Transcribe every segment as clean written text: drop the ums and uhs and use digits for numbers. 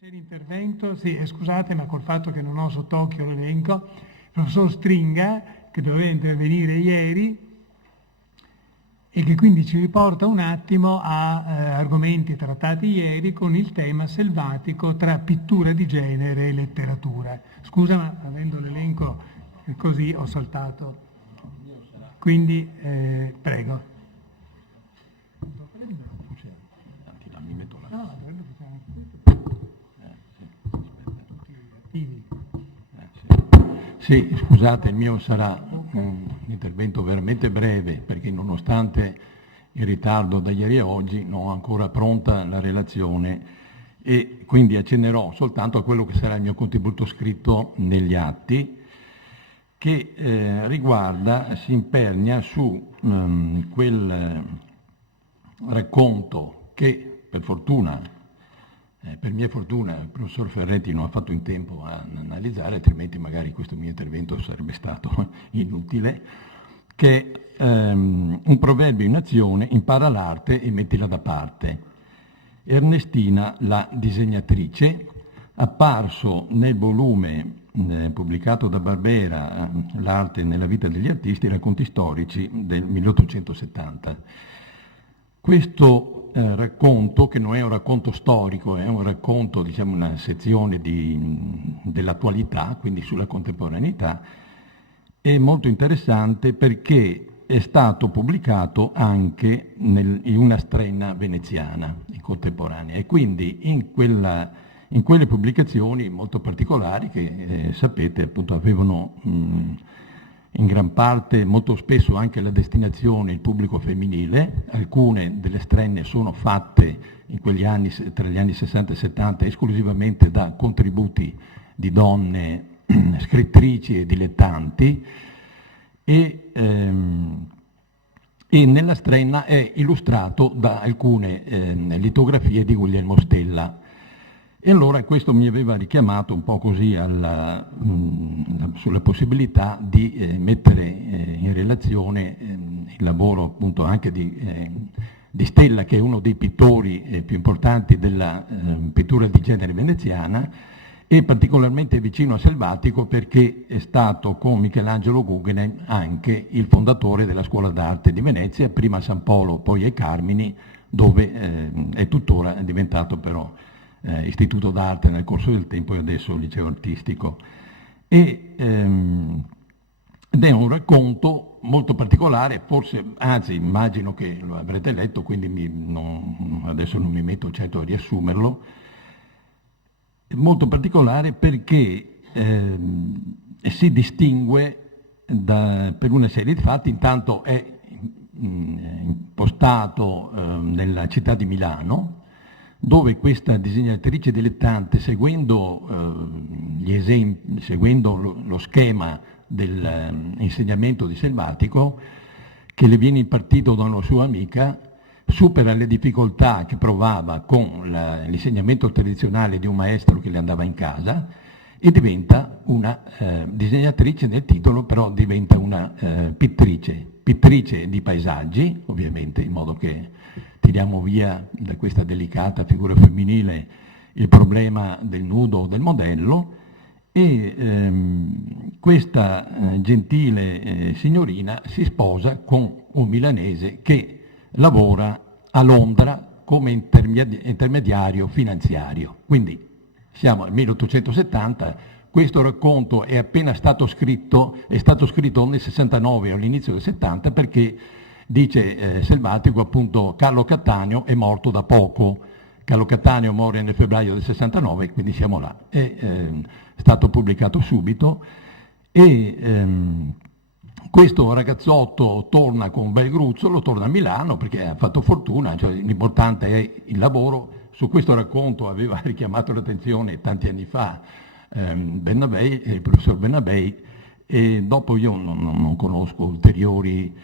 C'è l'intervento, sì, scusate, ma col fatto che non ho sott'occhio l'elenco, il professor Stringa, che doveva intervenire ieri e che quindi ci riporta un attimo a argomenti trattati ieri con il tema selvatico tra pittura di genere e letteratura. Scusa, ma avendo l'elenco così ho saltato. Quindi, prego. Sì, scusate, il mio sarà un intervento veramente breve perché nonostante il ritardo da ieri a oggi non ho ancora pronta la relazione e quindi accennerò soltanto a quello che sarà il mio contributo scritto negli atti che si impernia su quel racconto che per mia fortuna il professor Ferretti non ha fatto in tempo a analizzare, altrimenti magari questo mio intervento sarebbe stato inutile, che è un proverbio in azione: impara l'arte e mettila da parte. Ernestina, la disegnatrice, apparso nel volume pubblicato da Barbera, L'arte nella vita degli artisti, racconti storici del 1870. Questo racconto, che non è un racconto storico, è un racconto, diciamo, una sezione dell'attualità, quindi sulla contemporaneità, è molto interessante perché è stato pubblicato anche in una strenna veneziana, in contemporanea, e quindi in quelle pubblicazioni molto particolari che sapete appunto avevano in gran parte, molto spesso anche la destinazione il pubblico femminile. Alcune delle strenne sono fatte in quegli anni, tra gli anni 60 e 70, esclusivamente da contributi di donne scrittrici e dilettanti, e nella strenna è illustrato da alcune litografie di Guglielmo Stella. E allora questo mi aveva richiamato un po' così sulla possibilità di mettere in relazione il lavoro appunto anche di Stella, che è uno dei pittori più importanti della pittura di genere veneziana, e particolarmente vicino a Selvatico perché è stato con Michelangelo Guggenheim anche il fondatore della Scuola d'Arte di Venezia, prima a San Polo, poi ai Carmini, dove è tuttora diventato però istituto d'arte nel corso del tempo e adesso liceo artistico. Ed è un racconto molto particolare, forse, anzi immagino che lo avrete letto, quindi adesso non mi metto certo a riassumerlo. È molto particolare perché si distingue per una serie di fatti. Intanto è impostato nella città di Milano, dove questa disegnatrice dilettante, seguendo gli esempi, seguendo lo schema dell'insegnamento di Selvatico, che le viene impartito da una sua amica, supera le difficoltà che provava con l'insegnamento tradizionale di un maestro che le andava in casa e diventa una disegnatrice. Nel titolo però diventa una pittrice di paesaggi, ovviamente, in modo che tiriamo via da questa delicata figura femminile il problema del nudo o del modello, e questa gentile signorina si sposa con un milanese che lavora a Londra come intermediario finanziario. Quindi siamo nel 1870, questo racconto è appena stato scritto, è stato scritto nel 69 o all'inizio del 70, perché dice Selvatico appunto Carlo Cattaneo è morto da poco. Carlo Cattaneo muore nel febbraio del 69, quindi siamo là. È stato pubblicato subito e questo ragazzotto torna con un bel gruzzolo, torna a Milano perché ha fatto fortuna, cioè l'importante è il lavoro. Su questo racconto aveva richiamato l'attenzione tanti anni fa il professor Bernabei, e dopo io non conosco ulteriori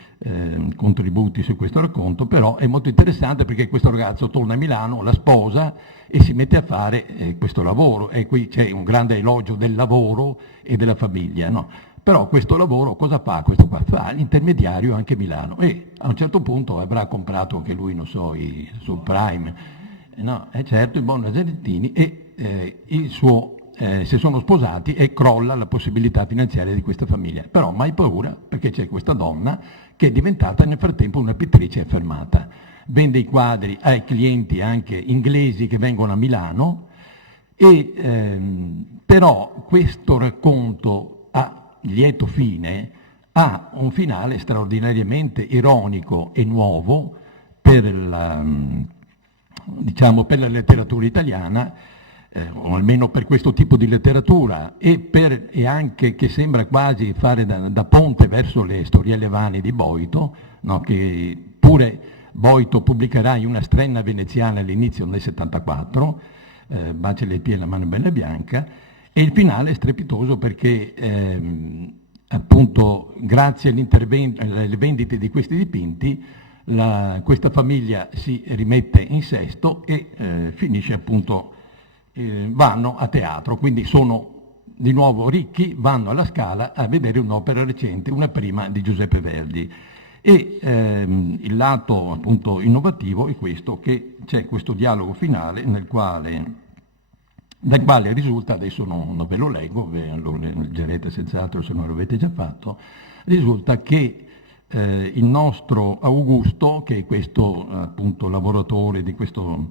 contributi su questo racconto, però è molto interessante perché questo ragazzo torna a Milano, la sposa e si mette a fare questo lavoro, e qui c'è un grande elogio del lavoro e della famiglia, no? Però questo lavoro cosa fa? Questo qua fa l'intermediario anche a Milano, e a un certo punto avrà comprato anche lui, non so, i subprime, no? Certo, i buoni argentini, e si sono sposati e crolla la possibilità finanziaria di questa famiglia. Però mai paura, perché c'è questa donna che è diventata nel frattempo una pittrice affermata. Vende i quadri ai clienti anche inglesi che vengono a Milano, però questo racconto a lieto fine ha un finale straordinariamente ironico e nuovo per la letteratura italiana, o almeno per questo tipo di letteratura, e anche che sembra quasi fare da ponte verso le storielle vane di Boito, no? Che pure Boito pubblicherà in una strenna veneziana all'inizio del 74, Bacia le piedi, la mano bella e bianca, e il finale è strepitoso perché appunto grazie alle vendite di questi dipinti questa famiglia si rimette in sesto e finisce appunto, vanno a teatro, quindi sono di nuovo ricchi, vanno alla Scala a vedere un'opera recente, una prima di Giuseppe Verdi. E il lato appunto innovativo è questo, che c'è questo dialogo finale dal quale risulta, adesso non ve lo leggo, lo leggerete senz'altro se non l'avete già fatto, risulta che il nostro Augusto, che è questo appunto lavoratore di questo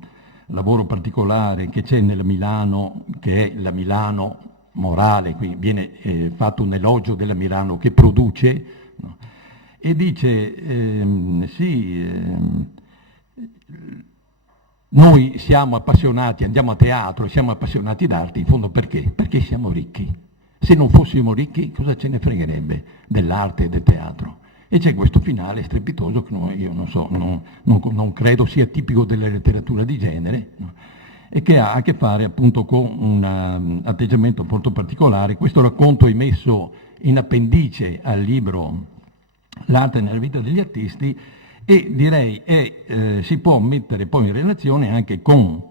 lavoro particolare che c'è nella Milano, che è la Milano morale, qui viene fatto un elogio della Milano che produce, no? E dice noi siamo appassionati, andiamo a teatro, siamo appassionati d'arte, in fondo perché? Perché siamo ricchi. Se non fossimo ricchi, cosa ce ne fregherebbe dell'arte e del teatro? E c'è questo finale strepitoso che io non so, non credo sia tipico della letteratura di genere, no? E che ha a che fare appunto con un atteggiamento molto particolare. Questo racconto è messo in appendice al libro L'arte nella vita degli artisti, e direi si può mettere poi in relazione anche con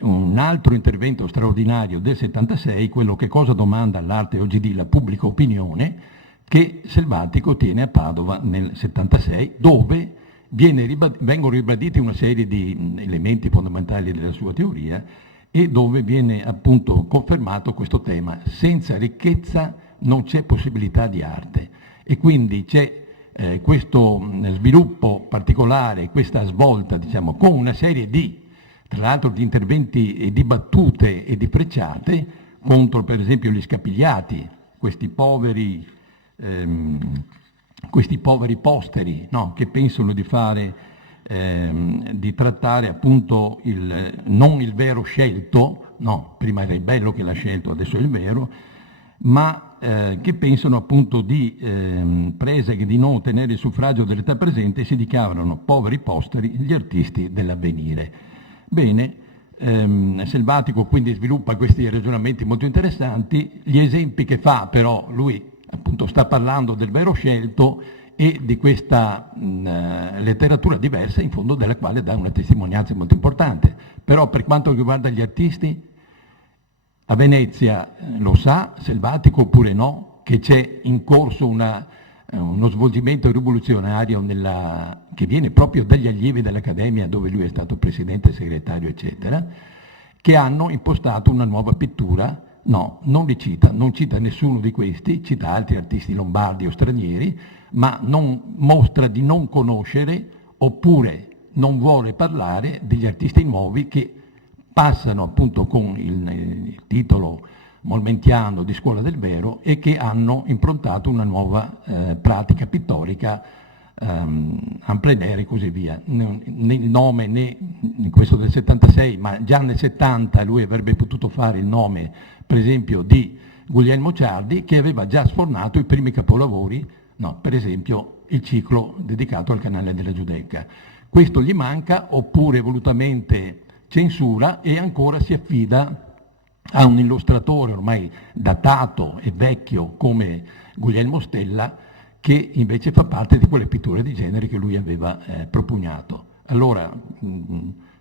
un altro intervento straordinario del 76, quello Che cosa domanda all'arte oggi la pubblica opinione, che Selvatico tiene a Padova nel 76, dove vengono ribaditi una serie di elementi fondamentali della sua teoria e dove viene appunto confermato questo tema: senza ricchezza non c'è possibilità di arte. E quindi c'è questo sviluppo particolare, questa svolta, diciamo, con una serie tra l'altro di interventi e di battute e di frecciate contro per esempio gli scapigliati, questi poveri posteri, no? Che pensano di fare, di trattare appunto non il vero scelto, no? Prima era il bello che l'ha scelto, adesso è il vero, ma che pensano appunto prese di non ottenere il suffragio dell'età presente, e si dichiarano poveri posteri gli artisti dell'avvenire. Bene, Selvatico quindi sviluppa questi ragionamenti molto interessanti. Gli esempi che fa però, lui appunto sta parlando del vero scelto e di questa letteratura diversa, in fondo della quale dà una testimonianza molto importante. Però per quanto riguarda gli artisti, a Venezia lo sa Selvatico oppure no, che c'è in corso uno svolgimento rivoluzionario che viene proprio dagli allievi dell'Accademia, dove lui è stato presidente, segretario, eccetera, che hanno impostato una nuova pittura. No, non cita nessuno di questi, cita altri artisti lombardi o stranieri, ma mostra di non conoscere oppure non vuole parlare degli artisti nuovi che passano appunto con il titolo molmentiano di Scuola del Vero e che hanno improntato una nuova pratica pittorica en plein air e così via. Né il nome né in questo del 76, ma già nel 70 lui avrebbe potuto fare il nome per esempio di Guglielmo Ciardi, che aveva già sfornato i primi capolavori, no, per esempio il ciclo dedicato al canale della Giudecca. Questo gli manca, oppure volutamente censura, e ancora si affida a un illustratore ormai datato e vecchio come Guglielmo Stella, che invece fa parte di quelle pitture di genere che lui aveva propugnato. Allora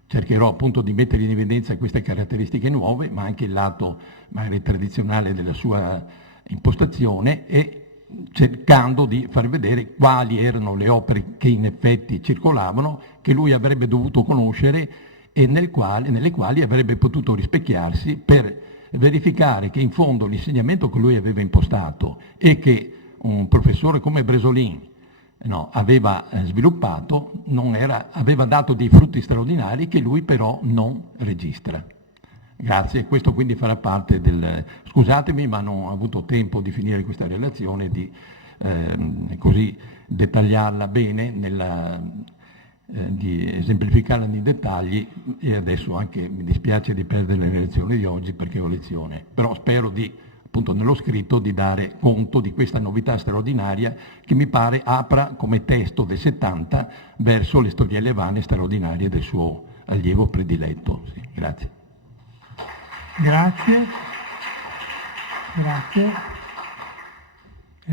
cercherò appunto di mettere in evidenza queste caratteristiche nuove, ma anche il lato magari tradizionale della sua impostazione, e cercando di far vedere quali erano le opere che in effetti circolavano, che lui avrebbe dovuto conoscere e nelle quali avrebbe potuto rispecchiarsi per verificare che in fondo l'insegnamento che lui aveva impostato e che un professore come Bresolin aveva sviluppato aveva dato dei frutti straordinari che lui però non registra. Grazie, questo quindi farà parte del... Scusatemi, ma non ho avuto tempo di finire questa relazione, di così dettagliarla bene, di esemplificarla nei dettagli, e adesso anche mi dispiace di perdere le lezioni di oggi perché ho lezione, però spero di, appunto nello scritto, di dare conto di questa novità straordinaria che mi pare apra come testo del 70 verso le storielle vane straordinarie del suo allievo prediletto. Sì, grazie. Grazie.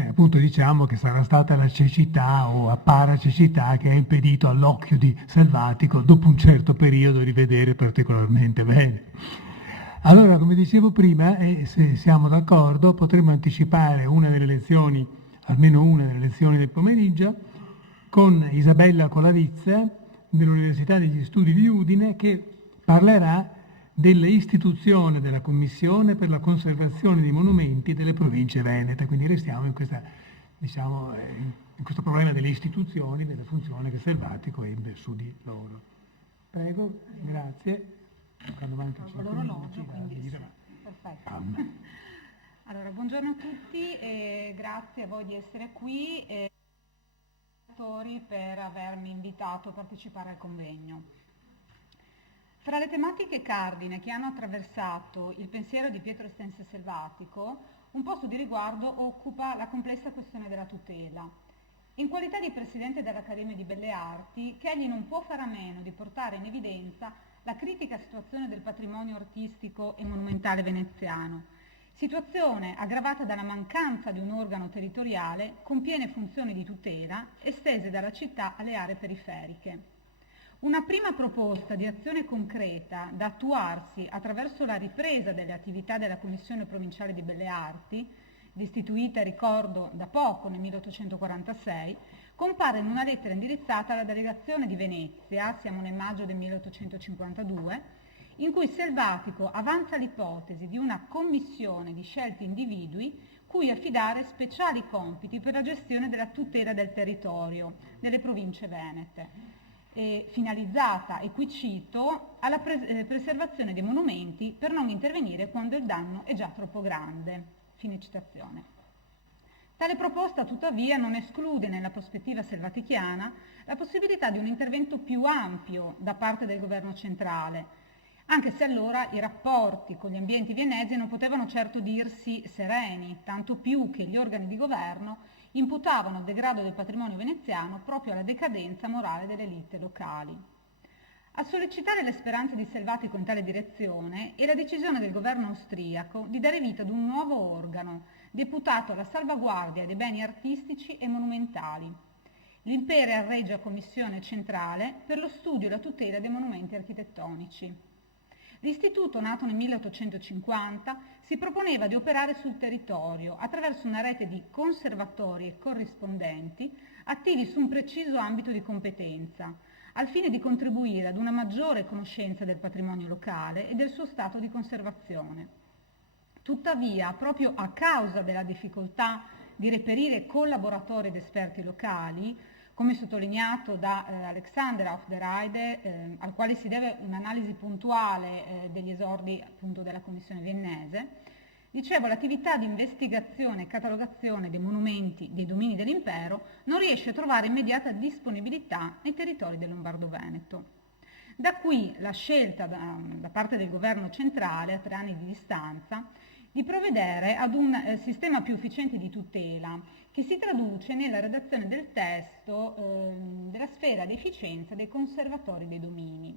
Appunto diciamo che sarà stata la cecità o paracecità che ha impedito all'occhio di Salvatico dopo un certo periodo di vedere particolarmente bene. Allora, come dicevo prima, se siamo d'accordo, potremmo anticipare una delle lezioni, almeno una delle lezioni del pomeriggio, con Isabella Colavizza dell'Università degli Studi di Udine, che parlerà dell'istituzione della Commissione per la conservazione dei monumenti delle province venete. Quindi restiamo in questa, in questo problema delle istituzioni, della funzione che Salvatico ebbe su di loro. Prego, grazie. Quando manca l'orologio, quindi sì. Perfetto. Allora, buongiorno a tutti e grazie a voi di essere qui e per avermi invitato a partecipare al convegno. Fra le tematiche cardine che hanno attraversato il pensiero di Pietro Estense Salvatico, un posto di riguardo occupa la complessa questione della tutela. In qualità di presidente dell'Accademia di Belle Arti, che egli non può fare a meno di portare in evidenza la critica situazione del patrimonio artistico e monumentale veneziano, situazione aggravata dalla mancanza di un organo territoriale con piene funzioni di tutela estese dalla città alle aree periferiche. Una prima proposta di azione concreta da attuarsi attraverso la ripresa delle attività della Commissione Provinciale di Belle Arti, istituita, ricordo, da poco nel 1846, compare in una lettera indirizzata alla delegazione di Venezia, siamo nel maggio del 1852, in cui Salvatico avanza l'ipotesi di una commissione di scelti individui cui affidare speciali compiti per la gestione della tutela del territorio delle province venete, finalizzata, e qui cito, alla preservazione dei monumenti per non intervenire quando il danno è già troppo grande. Fine citazione. Tale proposta tuttavia non esclude nella prospettiva salvatichiana la possibilità di un intervento più ampio da parte del governo centrale, anche se allora i rapporti con gli ambienti vienesi non potevano certo dirsi sereni, tanto più che gli organi di governo imputavano il degrado del patrimonio veneziano proprio alla decadenza morale delle elite locali. A sollecitare le speranze di Salvatico in tale direzione è la decisione del governo austriaco di dare vita ad un nuovo organo deputato alla salvaguardia dei beni artistici e monumentali, l'Imperial Regia Commissione Centrale per lo studio e la tutela dei monumenti architettonici. L'istituto, nato nel 1850, si proponeva di operare sul territorio attraverso una rete di conservatori e corrispondenti attivi su un preciso ambito di competenza, al fine di contribuire ad una maggiore conoscenza del patrimonio locale e del suo stato di conservazione. Tuttavia, proprio a causa della difficoltà di reperire collaboratori ed esperti locali, come sottolineato da Alexander auf der Heide, al quale si deve un'analisi puntuale degli esordi appunto della Commissione viennese, dicevo, l'attività di investigazione e catalogazione dei monumenti dei domini dell'impero non riesce a trovare immediata disponibilità nei territori del Lombardo-Veneto. Da qui la scelta da parte del governo centrale, a 3 anni di distanza, di provvedere ad un sistema più efficiente di tutela, che si traduce nella redazione del testo della sfera di efficienza dei conservatori dei domini.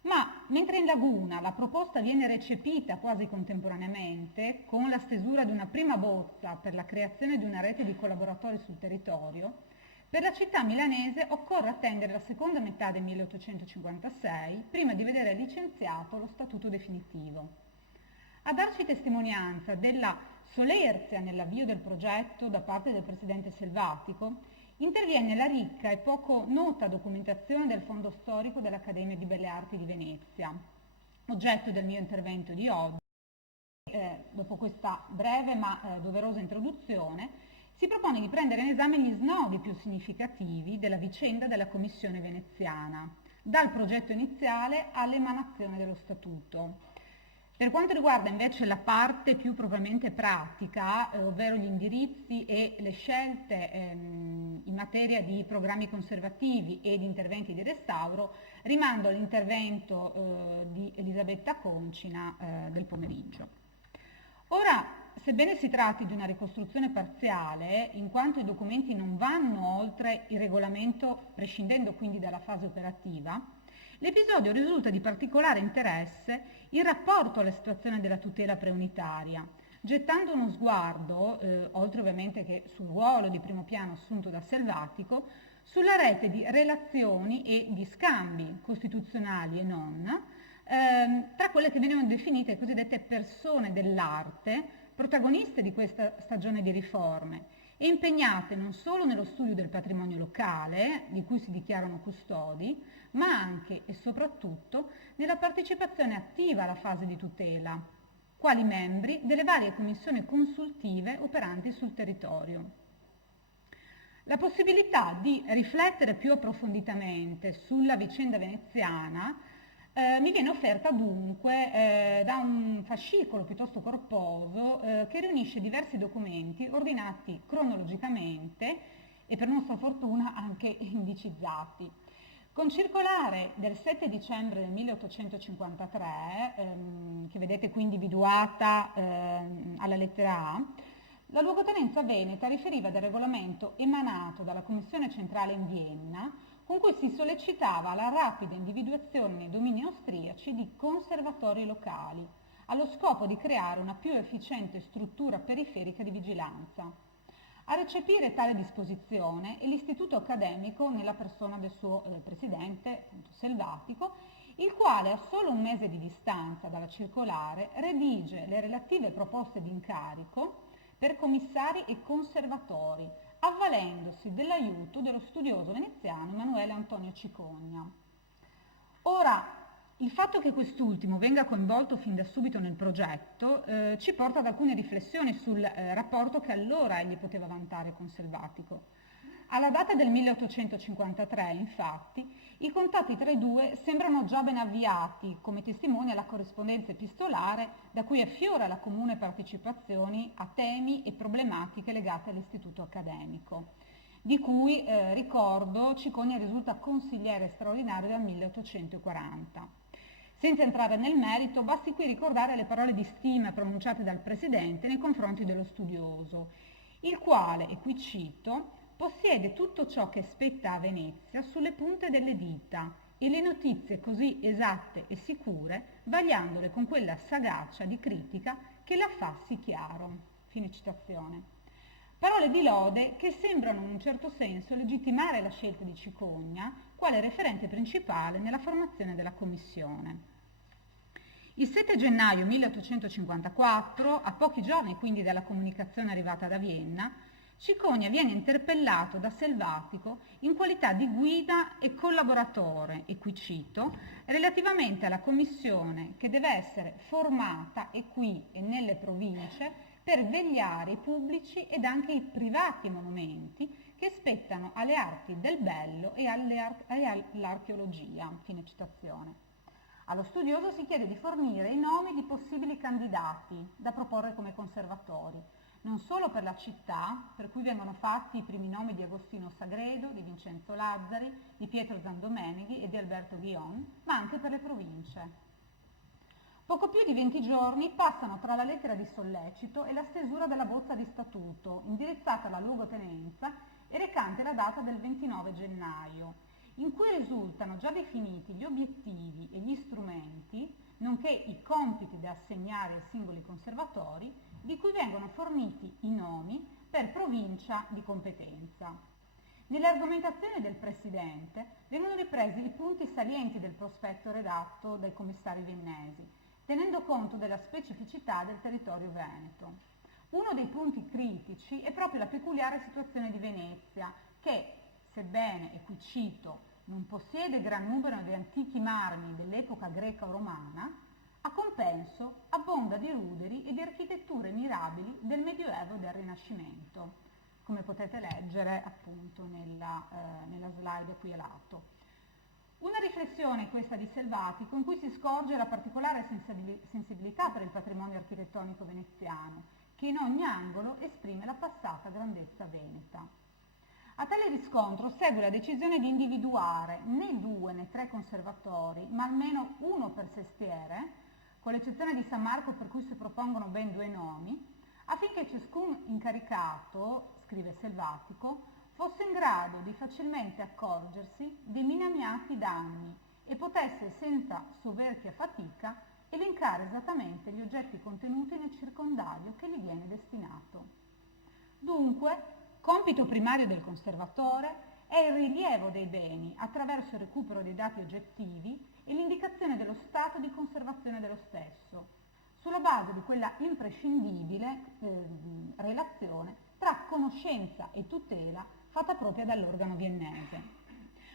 Ma mentre in Laguna la proposta viene recepita quasi contemporaneamente, con la stesura di una prima bozza per la creazione di una rete di collaboratori sul territorio, per la città milanese occorre attendere la seconda metà del 1856 prima di vedere licenziato lo statuto definitivo. A darci testimonianza della solerzia nell'avvio del progetto da parte del presidente Salvatico, interviene la ricca e poco nota documentazione del Fondo Storico dell'Accademia di Belle Arti di Venezia, oggetto del mio intervento di oggi. Dopo questa breve ma doverosa introduzione, si propone di prendere in esame gli snodi più significativi della vicenda della Commissione veneziana, dal progetto iniziale all'emanazione dello Statuto. Per quanto riguarda invece la parte più propriamente pratica, ovvero gli indirizzi e le scelte in materia di programmi conservativi e di interventi di restauro, rimando all'intervento di Elisabetta Concina del pomeriggio. Ora, sebbene si tratti di una ricostruzione parziale, in quanto i documenti non vanno oltre il regolamento, prescindendo quindi dalla fase operativa, l'episodio risulta di particolare interesse in rapporto alla situazione della tutela preunitaria, gettando uno sguardo, oltre ovviamente che sul ruolo di primo piano assunto da Selvatico, sulla rete di relazioni e di scambi costituzionali e non, tra quelle che venivano definite le cosiddette persone dell'arte, protagoniste di questa stagione di riforme, e impegnate non solo nello studio del patrimonio locale, di cui si dichiarano custodi, ma anche e soprattutto nella partecipazione attiva alla fase di tutela, quali membri delle varie commissioni consultive operanti sul territorio. La possibilità di riflettere più approfonditamente sulla vicenda veneziana mi viene offerta dunque da un fascicolo piuttosto corposo che riunisce diversi documenti ordinati cronologicamente e per nostra fortuna anche indicizzati. Con circolare del 7 dicembre del 1853, che vedete qui individuata alla lettera A, la luogotenenza veneta riferiva del regolamento emanato dalla Commissione Centrale in Vienna, con cui si sollecitava la rapida individuazione nei domini austriaci di conservatori locali, allo scopo di creare una più efficiente struttura periferica di vigilanza. A recepire tale disposizione è l'istituto accademico nella persona del suo presidente, Selvatico, il quale a solo un mese di distanza dalla circolare redige le relative proposte di incarico per commissari e conservatori, avvalendosi dell'aiuto dello studioso veneziano Emanuele Antonio Cicogna. Ora, il fatto che quest'ultimo venga coinvolto fin da subito nel progetto ci porta ad alcune riflessioni sul rapporto che allora egli poteva vantare con Selvatico. Alla data del 1853, infatti, i contatti tra i due sembrano già ben avviati, come testimonia la corrispondenza epistolare da cui affiora la comune partecipazione a temi e problematiche legate all'istituto accademico, di cui, ricordo, Cicogna risulta consigliere straordinario dal 1840. Senza entrare nel merito, basti qui ricordare le parole di stima pronunciate dal Presidente nei confronti dello studioso, il quale, e qui cito, possiede tutto ciò che spetta a Venezia sulle punte delle dita e le notizie così esatte e sicure, vagliandole con quella sagacia di critica che la fa sì chiaro. Fine citazione. Parole di lode che sembrano in un certo senso legittimare la scelta di Cicogna quale referente principale nella formazione della commissione. Il 7 gennaio 1854, a pochi giorni quindi dalla comunicazione arrivata da Vienna, Cicogna viene interpellato da Selvatico in qualità di guida e collaboratore, e qui cito, relativamente alla commissione che deve essere formata e qui e nelle province per vegliare i pubblici ed anche i privati monumenti che spettano alle arti del bello e all'archeologia. Fine citazione. Allo studioso si chiede di fornire i nomi di possibili candidati da proporre come conservatori, non solo per la città, per cui vengono fatti i primi nomi di Agostino Sagredo, di Vincenzo Lazzari, di Pietro Zandomeneghi e di Alberto Ghion, ma anche per le province. Poco più di 20 giorni passano tra la lettera di sollecito e la stesura della bozza di statuto, indirizzata alla luogotenenza e recante la data del 29 gennaio, in cui risultano già definiti gli obiettivi e gli strumenti, nonché i compiti da assegnare ai singoli conservatori, di cui vengono forniti i nomi per provincia di competenza. Nelle argomentazioni del Presidente vengono ripresi i punti salienti del prospetto redatto dai commissari viennesi, tenendo conto della specificità del territorio veneto. Uno dei punti critici è proprio la peculiare situazione di Venezia, che, sebbene, e qui cito, non possiede gran numero di antichi marmi dell'epoca greca o romana, a compenso abbonda di ruderi e di architetture mirabili del Medioevo e del Rinascimento, come potete leggere appunto nella slide qui a lato. Una riflessione questa di Selvatico in cui si scorge la particolare sensibilità per il patrimonio architettonico veneziano, che in ogni angolo esprime la passata grandezza veneta. A tale riscontro segue la decisione di individuare né 2 né 3 conservatori, ma almeno uno per sestiere, con l'eccezione di San Marco per cui si propongono ben 2 nomi, affinché ciascun incaricato, scrive Selvatico, fosse in grado di facilmente accorgersi dei minamiati danni e potesse senza soverchia fatica elencare esattamente gli oggetti contenuti nel circondario che gli viene destinato. Dunque, compito primario del conservatore è il rilievo dei beni attraverso il recupero dei dati oggettivi e l'indicazione dello stato di conservazione dello stesso, sulla base di quella imprescindibile relazione tra conoscenza e tutela fatta propria dall'organo viennese.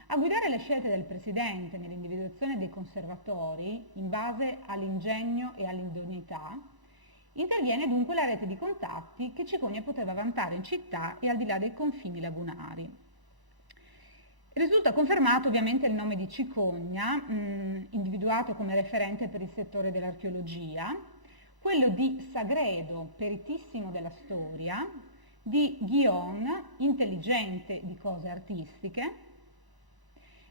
A guidare le scelte del Presidente nell'individuazione dei conservatori, in base all'ingegno e all'idoneità, interviene dunque la rete di contatti che Cicogna poteva vantare in città e al di là dei confini lagunari. Risulta confermato ovviamente il nome di Cicogna, individuato come referente per il settore dell'archeologia, quello di Sagredo, peritissimo della storia, di Guion, intelligente di cose artistiche,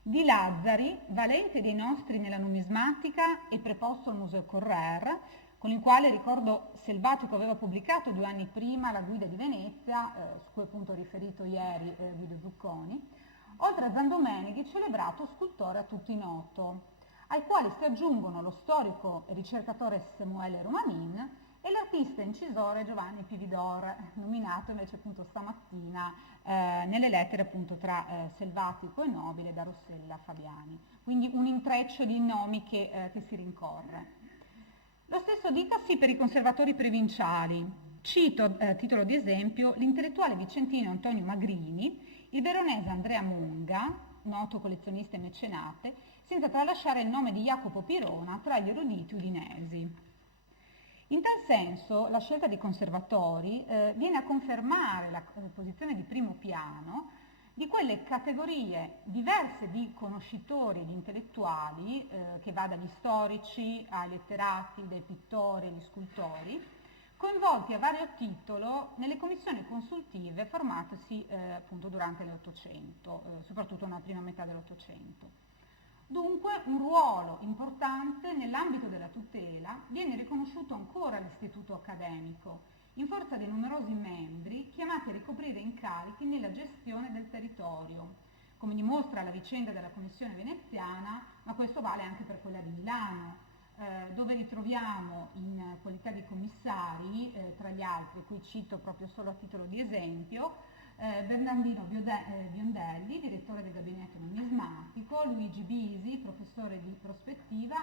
di Lazzari, valente dei nostri nella numismatica e preposto al Museo Correr, con il quale, ricordo, Selvatico aveva pubblicato 2 anni prima la guida di Venezia, su cui appunto ho riferito ieri Guido Zucconi, oltre a Zandomeneghi, celebrato scultore a tutti noto, ai quali si aggiungono lo storico e ricercatore Samuele Romanin e l'artista incisore Giovanni Pividor, nominato invece appunto stamattina nelle lettere appunto tra Selvatico e Nobile da Rossella Fabiani. Quindi un intreccio di nomi che si rincorre. Lo stesso dicasi per i conservatori provinciali. Cito a titolo di esempio l'intellettuale vicentino Antonio Magrini, il veronese Andrea Monga, noto collezionista e mecenate, senza tralasciare il nome di Jacopo Pirona tra gli eruditi udinesi. In tal senso la scelta dei conservatori viene a confermare la posizione di primo piano di quelle categorie diverse di conoscitori e di intellettuali, che va dagli storici ai letterati, dai pittori agli scultori, coinvolti a vario titolo nelle commissioni consultive formatesi appunto durante l'Ottocento, soprattutto nella prima metà dell'Ottocento. Dunque un ruolo importante nell'ambito della tutela viene riconosciuto ancora all'istituto accademico, in forza dei numerosi membri chiamati a ricoprire incarichi nella gestione del territorio, come dimostra la vicenda della Commissione veneziana, ma questo vale anche per quella di Milano, dove ritroviamo in qualità di commissari, tra gli altri, qui cito proprio solo a titolo di esempio, Bernardino Biondelli, direttore del gabinetto numismatico, Luigi Bisi, professore di prospettiva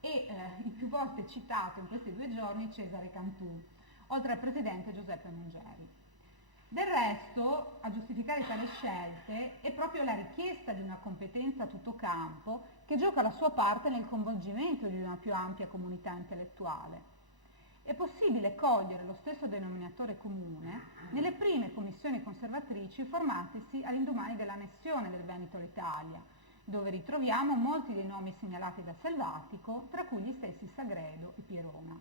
e il più volte citato in questi 2 giorni Cesare Cantù, oltre al presidente Giuseppe Mongeri. Del resto, a giustificare tali scelte è proprio la richiesta di una competenza a tutto campo che gioca la sua parte nel coinvolgimento di una più ampia comunità intellettuale. È possibile cogliere lo stesso denominatore comune nelle prime commissioni conservatrici formatesi all'indomani dell'annessione del Veneto all'Italia, dove ritroviamo molti dei nomi segnalati da Selvatico, tra cui gli stessi Sagredo e Pirona.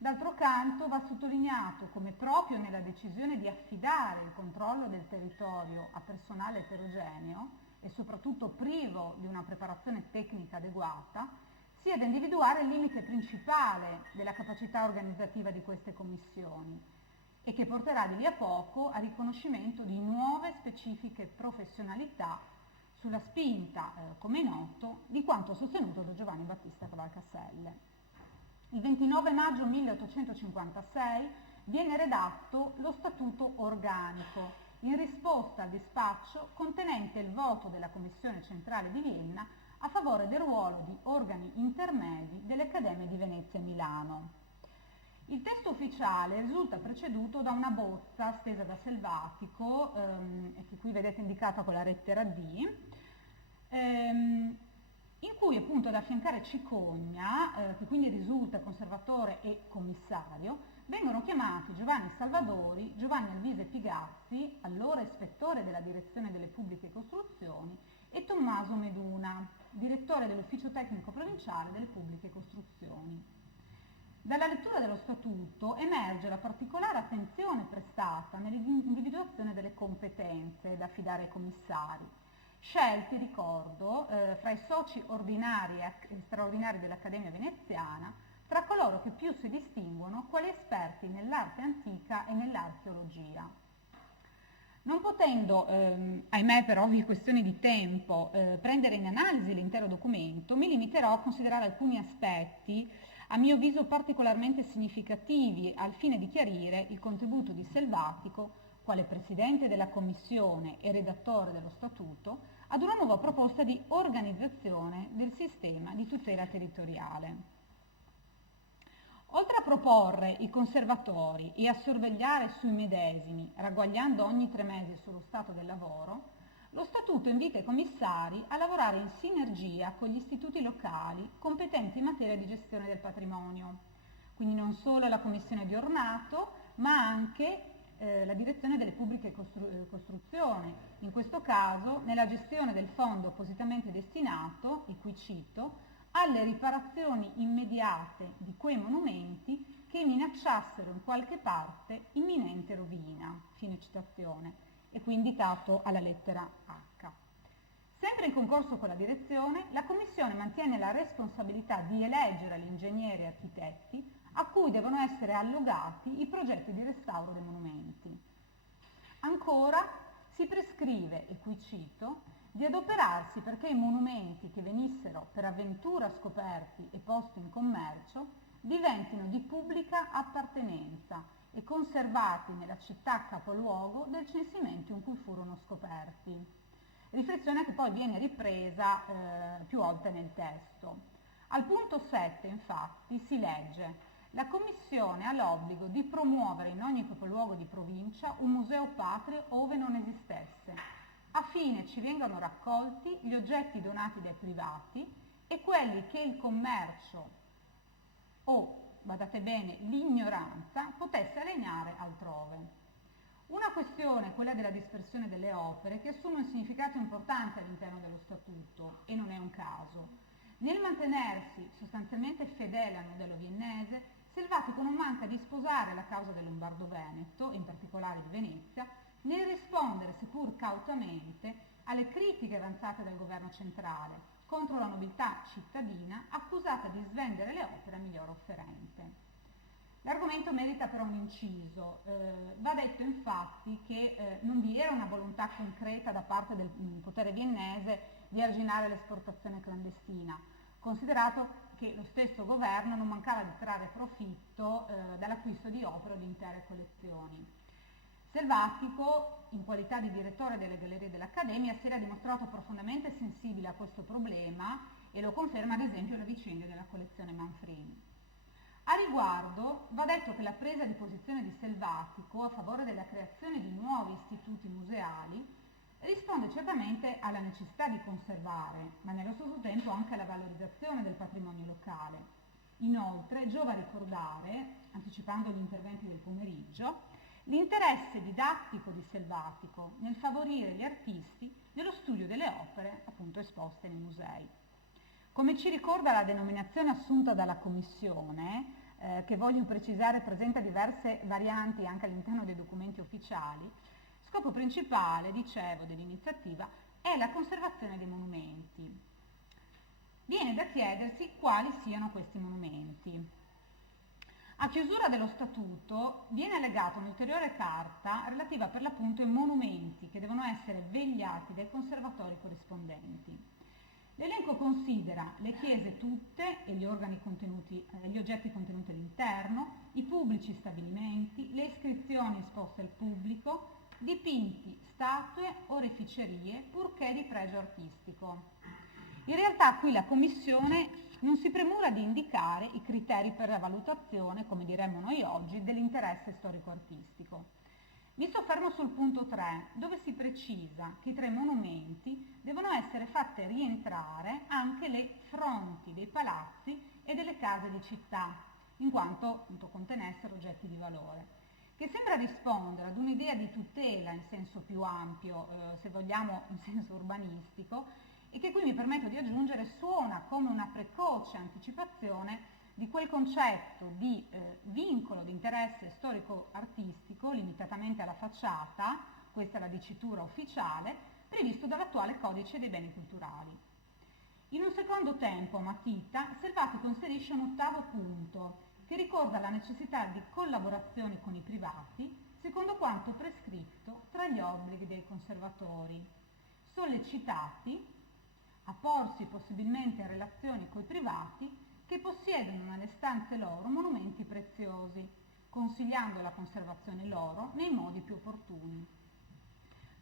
D'altro canto va sottolineato come proprio nella decisione di affidare il controllo del territorio a personale eterogeneo e soprattutto privo di una preparazione tecnica adeguata, sia da individuare il limite principale della capacità organizzativa di queste commissioni e che porterà di lì a poco al riconoscimento di nuove specifiche professionalità sulla spinta, come è noto, di quanto sostenuto da Giovanni Battista Cavalcaselle. Il 29 maggio 1856 viene redatto lo Statuto Organico, in risposta al dispaccio contenente il voto della Commissione Centrale di Vienna a favore del ruolo di organi intermedi delle Accademie di Venezia e Milano. Il testo ufficiale risulta preceduto da una bozza stesa da Selvatico, che qui vedete indicata con la lettera D, in cui appunto ad affiancare Cicogna, che quindi risulta conservatore e commissario, vengono chiamati Giovanni Salvadori, Giovanni Alvise Pigazzi, allora ispettore della direzione delle pubbliche costruzioni, e Tommaso Meduna, direttore dell'ufficio tecnico provinciale delle pubbliche costruzioni. Dalla lettura dello statuto emerge la particolare attenzione prestata nell'individuazione delle competenze da affidare ai commissari, scelti, ricordo, fra i soci ordinari e straordinari dell'Accademia Veneziana, tra coloro che più si distinguono quali esperti nell'arte antica e nell'archeologia. Non potendo, ahimè per ovvie questioni di tempo, prendere in analisi l'intero documento, mi limiterò a considerare alcuni aspetti a mio avviso particolarmente significativi al fine di chiarire il contributo di Selvatico, quale Presidente della Commissione e redattore dello Statuto, ad una nuova proposta di organizzazione del sistema di tutela territoriale. Oltre a proporre i conservatori e a sorvegliare sui medesimi, ragguagliando ogni 3 mesi sullo stato del lavoro, lo Statuto invita i commissari a lavorare in sinergia con gli istituti locali competenti in materia di gestione del patrimonio, quindi non solo la Commissione di Ornato, ma anche la direzione delle pubbliche costruzioni, in questo caso nella gestione del fondo appositamente destinato, e qui cito, alle riparazioni immediate di quei monumenti che minacciassero in qualche parte imminente rovina, fine citazione, e qui indicato alla lettera H. Sempre in concorso con la direzione, la Commissione mantiene la responsabilità di eleggere gli ingegneri e architetti a cui devono essere allogati i progetti di restauro dei monumenti. Ancora si prescrive, e qui cito, di adoperarsi perché i monumenti che venissero per avventura scoperti e posti in commercio diventino di pubblica appartenenza e conservati nella città capoluogo del censimento in cui furono scoperti. Riflessione che poi viene ripresa più volte nel testo. Al punto 7, infatti, si legge: la Commissione ha l'obbligo di promuovere in ogni capoluogo di provincia un museo patrio ove non esistesse, affine ci vengano raccolti gli oggetti donati dai privati e quelli che il commercio o, badate bene, l'ignoranza potesse alienare altrove. Una questione, quella della dispersione delle opere, che assume un significato importante all'interno dello Statuto, e non è un caso. Nel mantenersi sostanzialmente fedele al modello viennese, Selvatico non manca di sposare la causa del Lombardo-Veneto, in particolare di Venezia, nel rispondere, seppur cautamente, alle critiche avanzate dal governo centrale contro la nobiltà cittadina accusata di svendere le opere a miglior offerente. L'argomento merita però un inciso. Va detto infatti che non vi era una volontà concreta da parte del potere viennese di arginare l'esportazione clandestina, considerato che lo stesso governo non mancava di trarre profitto dall'acquisto di opere o di intere collezioni. Selvatico, in qualità di direttore delle gallerie dell'Accademia, si era dimostrato profondamente sensibile a questo problema e lo conferma ad esempio la vicenda della collezione Manfrini. A riguardo va detto che la presa di posizione di Selvatico a favore della creazione di nuovi istituti museali risponde certamente alla necessità di conservare, ma nello stesso tempo anche alla valorizzazione del patrimonio locale. Inoltre, giova ricordare, anticipando gli interventi del pomeriggio, l'interesse didattico di Selvatico nel favorire gli artisti nello studio delle opere appunto esposte nei musei. Come ci ricorda la denominazione assunta dalla Commissione, che voglio precisare presenta diverse varianti anche all'interno dei documenti ufficiali, scopo principale, dicevo, dell'iniziativa è la conservazione dei monumenti. Viene da chiedersi quali siano questi monumenti. A chiusura dello Statuto viene allegata un'ulteriore carta relativa per l'appunto ai monumenti che devono essere vegliati dai conservatori corrispondenti. L'elenco considera le chiese tutte e gli oggetti contenuti all'interno, i pubblici stabilimenti, le iscrizioni esposte al pubblico, dipinti, statue, oreficerie, purché di pregio artistico. In realtà qui la Commissione non si premura di indicare i criteri per la valutazione, come diremmo noi oggi, dell'interesse storico-artistico. Mi soffermo sul punto 3, dove si precisa che tra i monumenti devono essere fatte rientrare anche le fronti dei palazzi e delle case di città, in quanto appunto contenessero oggetti di valore, che sembra rispondere ad un'idea di tutela in senso più ampio, se vogliamo in senso urbanistico, e che qui mi permetto di aggiungere suona come una precoce anticipazione di quel concetto di vincolo di interesse storico-artistico limitatamente alla facciata, questa è la dicitura ufficiale, previsto dall'attuale Codice dei Beni Culturali. In un secondo tempo, a matita, Selvatico inserisce un ottavo punto che ricorda la necessità di collaborazione con i privati secondo quanto prescritto tra gli obblighi dei conservatori, sollecitati a porsi possibilmente in relazione coi privati che possiedono nelle stanze loro monumenti preziosi, consigliando la conservazione loro nei modi più opportuni.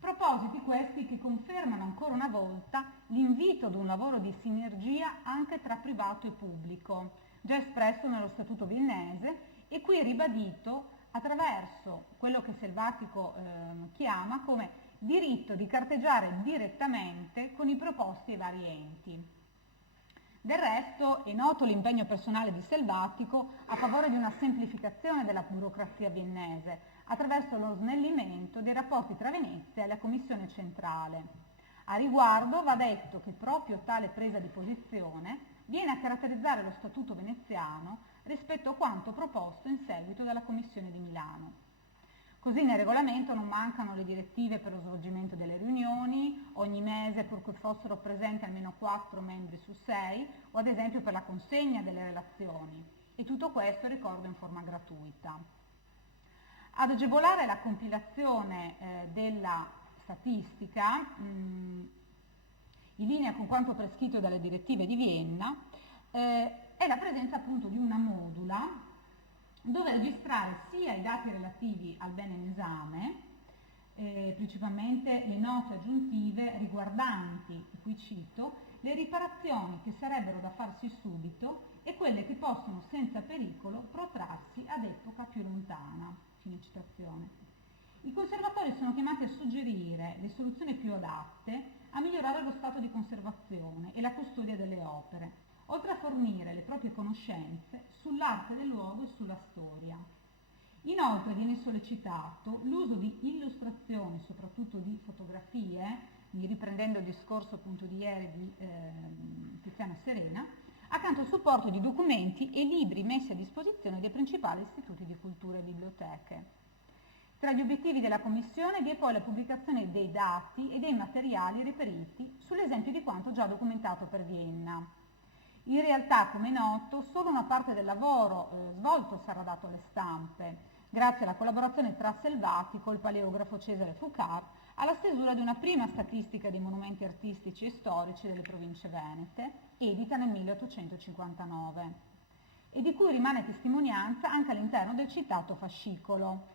Propositi questi che confermano ancora una volta l'invito ad un lavoro di sinergia anche tra privato e pubblico, già espresso nello Statuto viennese e qui ribadito attraverso quello che Selvatico chiama come diritto di carteggiare direttamente con i proposti ai vari enti. Del resto è noto l'impegno personale di Selvatico a favore di una semplificazione della burocrazia viennese attraverso lo snellimento dei rapporti tra Venezia e la Commissione centrale. A riguardo va detto che proprio tale presa di posizione viene a caratterizzare lo Statuto veneziano rispetto a quanto proposto in seguito dalla Commissione di Milano. Così nel regolamento non mancano le direttive per lo svolgimento delle riunioni, ogni mese purché fossero presenti almeno 4 membri su 6, o ad esempio per la consegna delle relazioni. E tutto questo, ricordo, in forma gratuita. Ad agevolare la compilazione della statistica, in linea con quanto prescritto dalle direttive di Vienna, è la presenza appunto di una modula dove registrare sia i dati relativi al bene in esame, principalmente le note aggiuntive riguardanti, e qui cito, le riparazioni che sarebbero da farsi subito e quelle che possono senza pericolo protrarsi ad epoca più lontana. Fine citazione. I conservatori sono chiamati a suggerire le soluzioni più adatte a migliorare lo stato di conservazione e la custodia delle opere, oltre a fornire le proprie conoscenze sull'arte del luogo e sulla storia. Inoltre viene sollecitato l'uso di illustrazioni, soprattutto di fotografie, riprendendo il discorso appunto di ieri di Tiziana Serena, accanto al supporto di documenti e libri messi a disposizione dei principali istituti di cultura e biblioteche. Tra gli obiettivi della Commissione vi è poi la pubblicazione dei dati e dei materiali reperiti sull'esempio di quanto già documentato per Vienna. In realtà, come è noto, solo una parte del lavoro svolto sarà dato alle stampe, grazie alla collaborazione tra Selvatico e il paleografo Cesare Foucard, alla stesura di una prima statistica dei monumenti artistici e storici delle province venete, edita nel 1859, e di cui rimane testimonianza anche all'interno del citato fascicolo.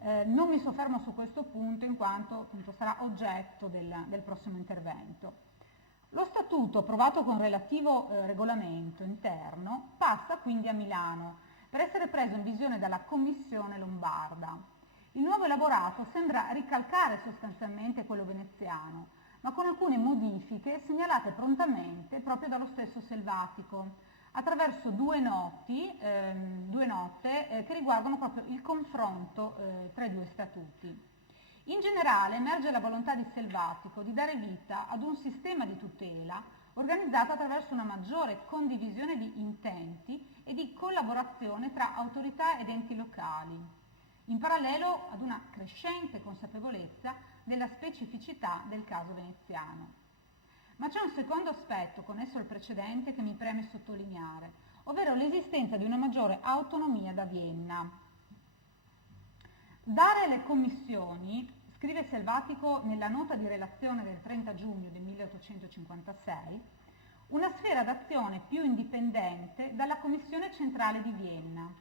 Non mi soffermo su questo punto in quanto appunto sarà oggetto del prossimo intervento. Lo statuto, approvato con relativo regolamento interno, passa quindi a Milano per essere preso in visione dalla Commissione lombarda. Il nuovo elaborato sembra ricalcare sostanzialmente quello veneziano, ma con alcune modifiche segnalate prontamente proprio dallo stesso Selvatico, attraverso due note che riguardano proprio il confronto tra i due statuti. In generale emerge la volontà di Selvatico di dare vita ad un sistema di tutela organizzato attraverso una maggiore condivisione di intenti e di collaborazione tra autorità ed enti locali, in parallelo ad una crescente consapevolezza della specificità del caso veneziano. Ma c'è un secondo aspetto connesso al precedente che mi preme sottolineare, ovvero l'esistenza di una maggiore autonomia da Vienna. Dare alle commissioni, scrive Selvatico nella nota di relazione del 30 giugno del 1856, una sfera d'azione più indipendente dalla Commissione centrale di Vienna.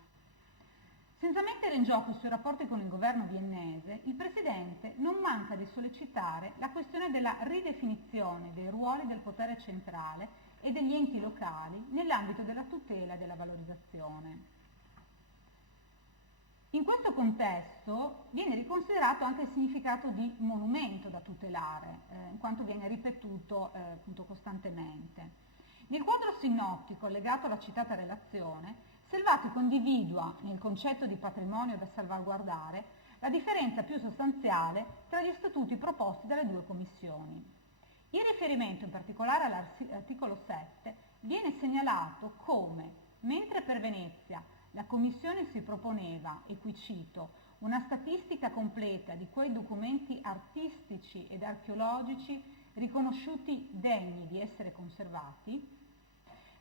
Senza mettere in gioco i suoi rapporti con il governo viennese, il Presidente non manca di sollecitare la questione della ridefinizione dei ruoli del potere centrale e degli enti locali nell'ambito della tutela e della valorizzazione. In questo contesto viene riconsiderato anche il significato di monumento da tutelare, in quanto viene ripetuto appunto costantemente. Nel quadro sinottico legato alla citata relazione, Selvatico individua nel concetto di patrimonio da salvaguardare la differenza più sostanziale tra gli statuti proposti dalle due commissioni. In riferimento in particolare all'articolo 7 viene segnalato come, mentre per Venezia la Commissione si proponeva, e qui cito, una statistica completa di quei documenti artistici ed archeologici riconosciuti degni di essere conservati,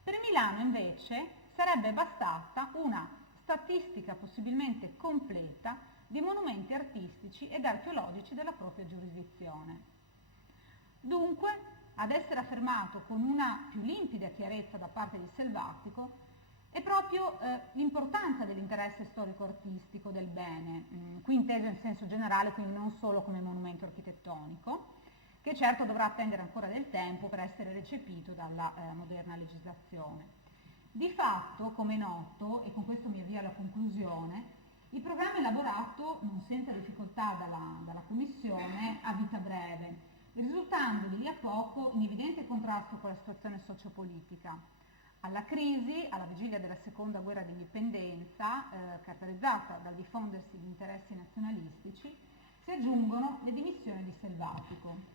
per Milano invece sarebbe bastata una statistica possibilmente completa di monumenti artistici ed archeologici della propria giurisdizione. Dunque, ad essere affermato con una più limpida chiarezza da parte di Selvatico è proprio l'importanza dell'interesse storico-artistico del bene, qui inteso in senso generale, quindi non solo come monumento architettonico, che certo dovrà attendere ancora del tempo per essere recepito dalla moderna legislazione. Di fatto, come è noto, e con questo mi avvio alla conclusione, il programma elaborato non senza difficoltà dalla Commissione a vita breve, risultando di lì a poco in evidente contrasto con la situazione sociopolitica. Alla crisi, alla vigilia della seconda guerra d'indipendenza, caratterizzata dal diffondersi di interessi nazionalistici, si aggiungono le dimissioni di Selvatico.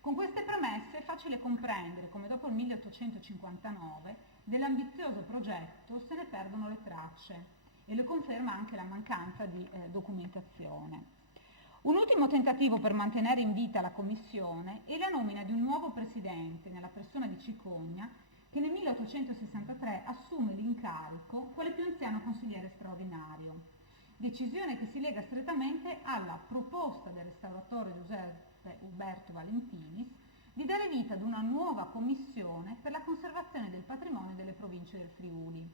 Con queste premesse è facile comprendere come dopo il 1859 dell'ambizioso progetto se ne perdono le tracce e lo conferma anche la mancanza di documentazione. Un ultimo tentativo per mantenere in vita la Commissione è la nomina di un nuovo presidente nella persona di Cicogna, che nel 1863 assume l'incarico quale più anziano consigliere straordinario, decisione che si lega strettamente alla proposta del restauratore Giuseppe Uberto Valentinis di dare vita ad una nuova commissione per la conservazione del patrimonio delle province del Friuli,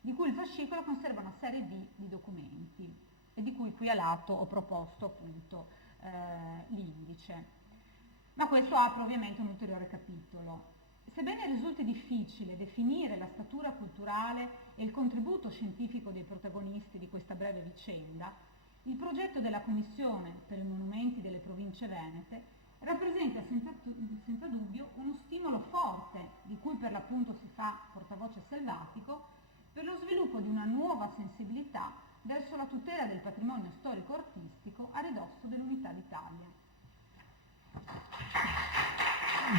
di cui il fascicolo conserva una serie di documenti e di cui qui a lato ho proposto appunto l'indice. Ma questo apre ovviamente un ulteriore capitolo. Sebbene risulti difficile definire la statura culturale e il contributo scientifico dei protagonisti di questa breve vicenda, il progetto della Commissione per i monumenti delle province venete rappresenta senza dubbio uno stimolo forte, di cui per l'appunto si fa portavoce Selvatico, per lo sviluppo di una nuova sensibilità verso la tutela del patrimonio storico-artistico a ridosso dell'unità d'Italia.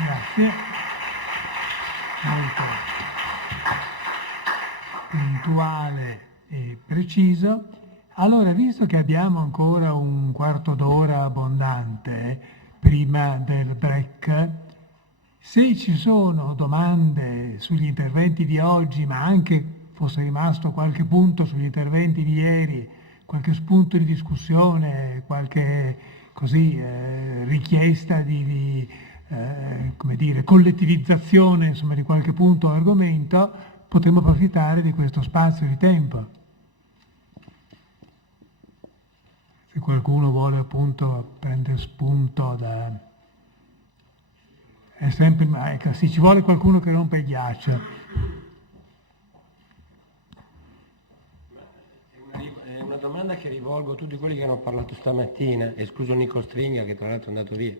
Grazie. Molto puntuale e preciso. Allora, visto che abbiamo ancora un quarto d'ora abbondante prima del break, se ci sono domande sugli interventi di oggi, ma anche fosse rimasto qualche punto sugli interventi di ieri, qualche spunto di discussione, qualche richiesta di come dire, collettivizzazione insomma, di qualche punto o argomento, potremmo approfittare di questo spazio di tempo. Se qualcuno vuole appunto prendere spunto da... È sempre... Ecco, sì, ci vuole qualcuno che rompe il ghiaccio. È una domanda che rivolgo a tutti quelli che hanno parlato stamattina, escluso Nico Stringa che tra l'altro è andato via,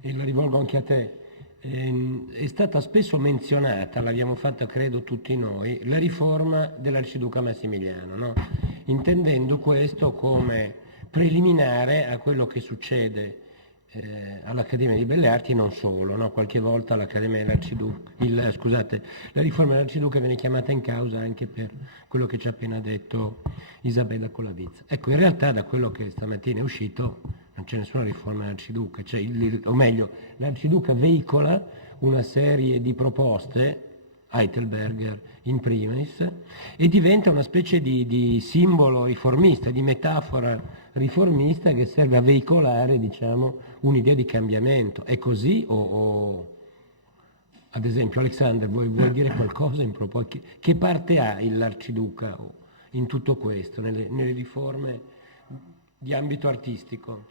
e la rivolgo anche a te. È stata spesso menzionata, l'abbiamo fatta credo tutti noi, la riforma dell'Arciduca Massimiliano, no? Intendendo questo come preliminare a quello che succede all'Accademia di Belle Arti e non solo, no? Qualche volta l'Accademia dell'Arciduca, la riforma dell'Arciduca viene chiamata in causa anche per quello che ci ha appena detto Isabella Colavizza. Ecco, in realtà da quello che stamattina è uscito non c'è nessuna riforma dell'Arciduca, o meglio, l'Arciduca veicola una serie di proposte, Heidelberger in primis, e diventa una specie di simbolo riformista, di metafora riformista che serve a veicolare, diciamo, un'idea di cambiamento. È così o ad esempio, Alexander, vuoi dire qualcosa in proposito? Che parte ha l'Arciduca in tutto questo, nelle riforme di ambito artistico.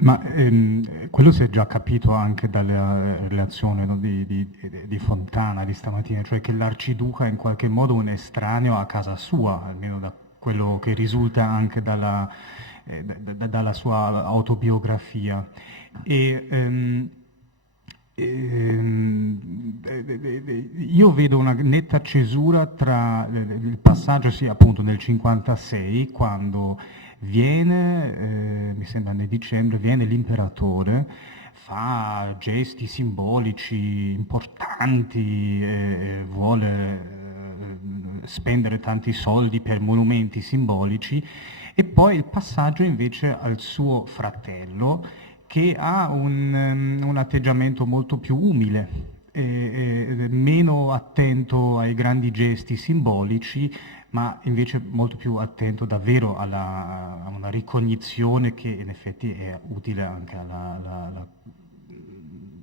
Ma quello si è già capito anche dalla relazione, no, di Fontana di stamattina, cioè che l'Arciduca è in qualche modo un estraneo a casa sua, almeno da quello che risulta anche dalla sua autobiografia. Io vedo una netta cesura tra il passaggio, sì, appunto nel 56, quando viene, mi sembra nel dicembre, viene l'imperatore, fa gesti simbolici importanti, vuole spendere tanti soldi per monumenti simbolici, e poi il passaggio invece al suo fratello, che ha un atteggiamento molto più umile, meno attento ai grandi gesti simbolici, ma invece molto più attento davvero a una ricognizione che in effetti è utile anche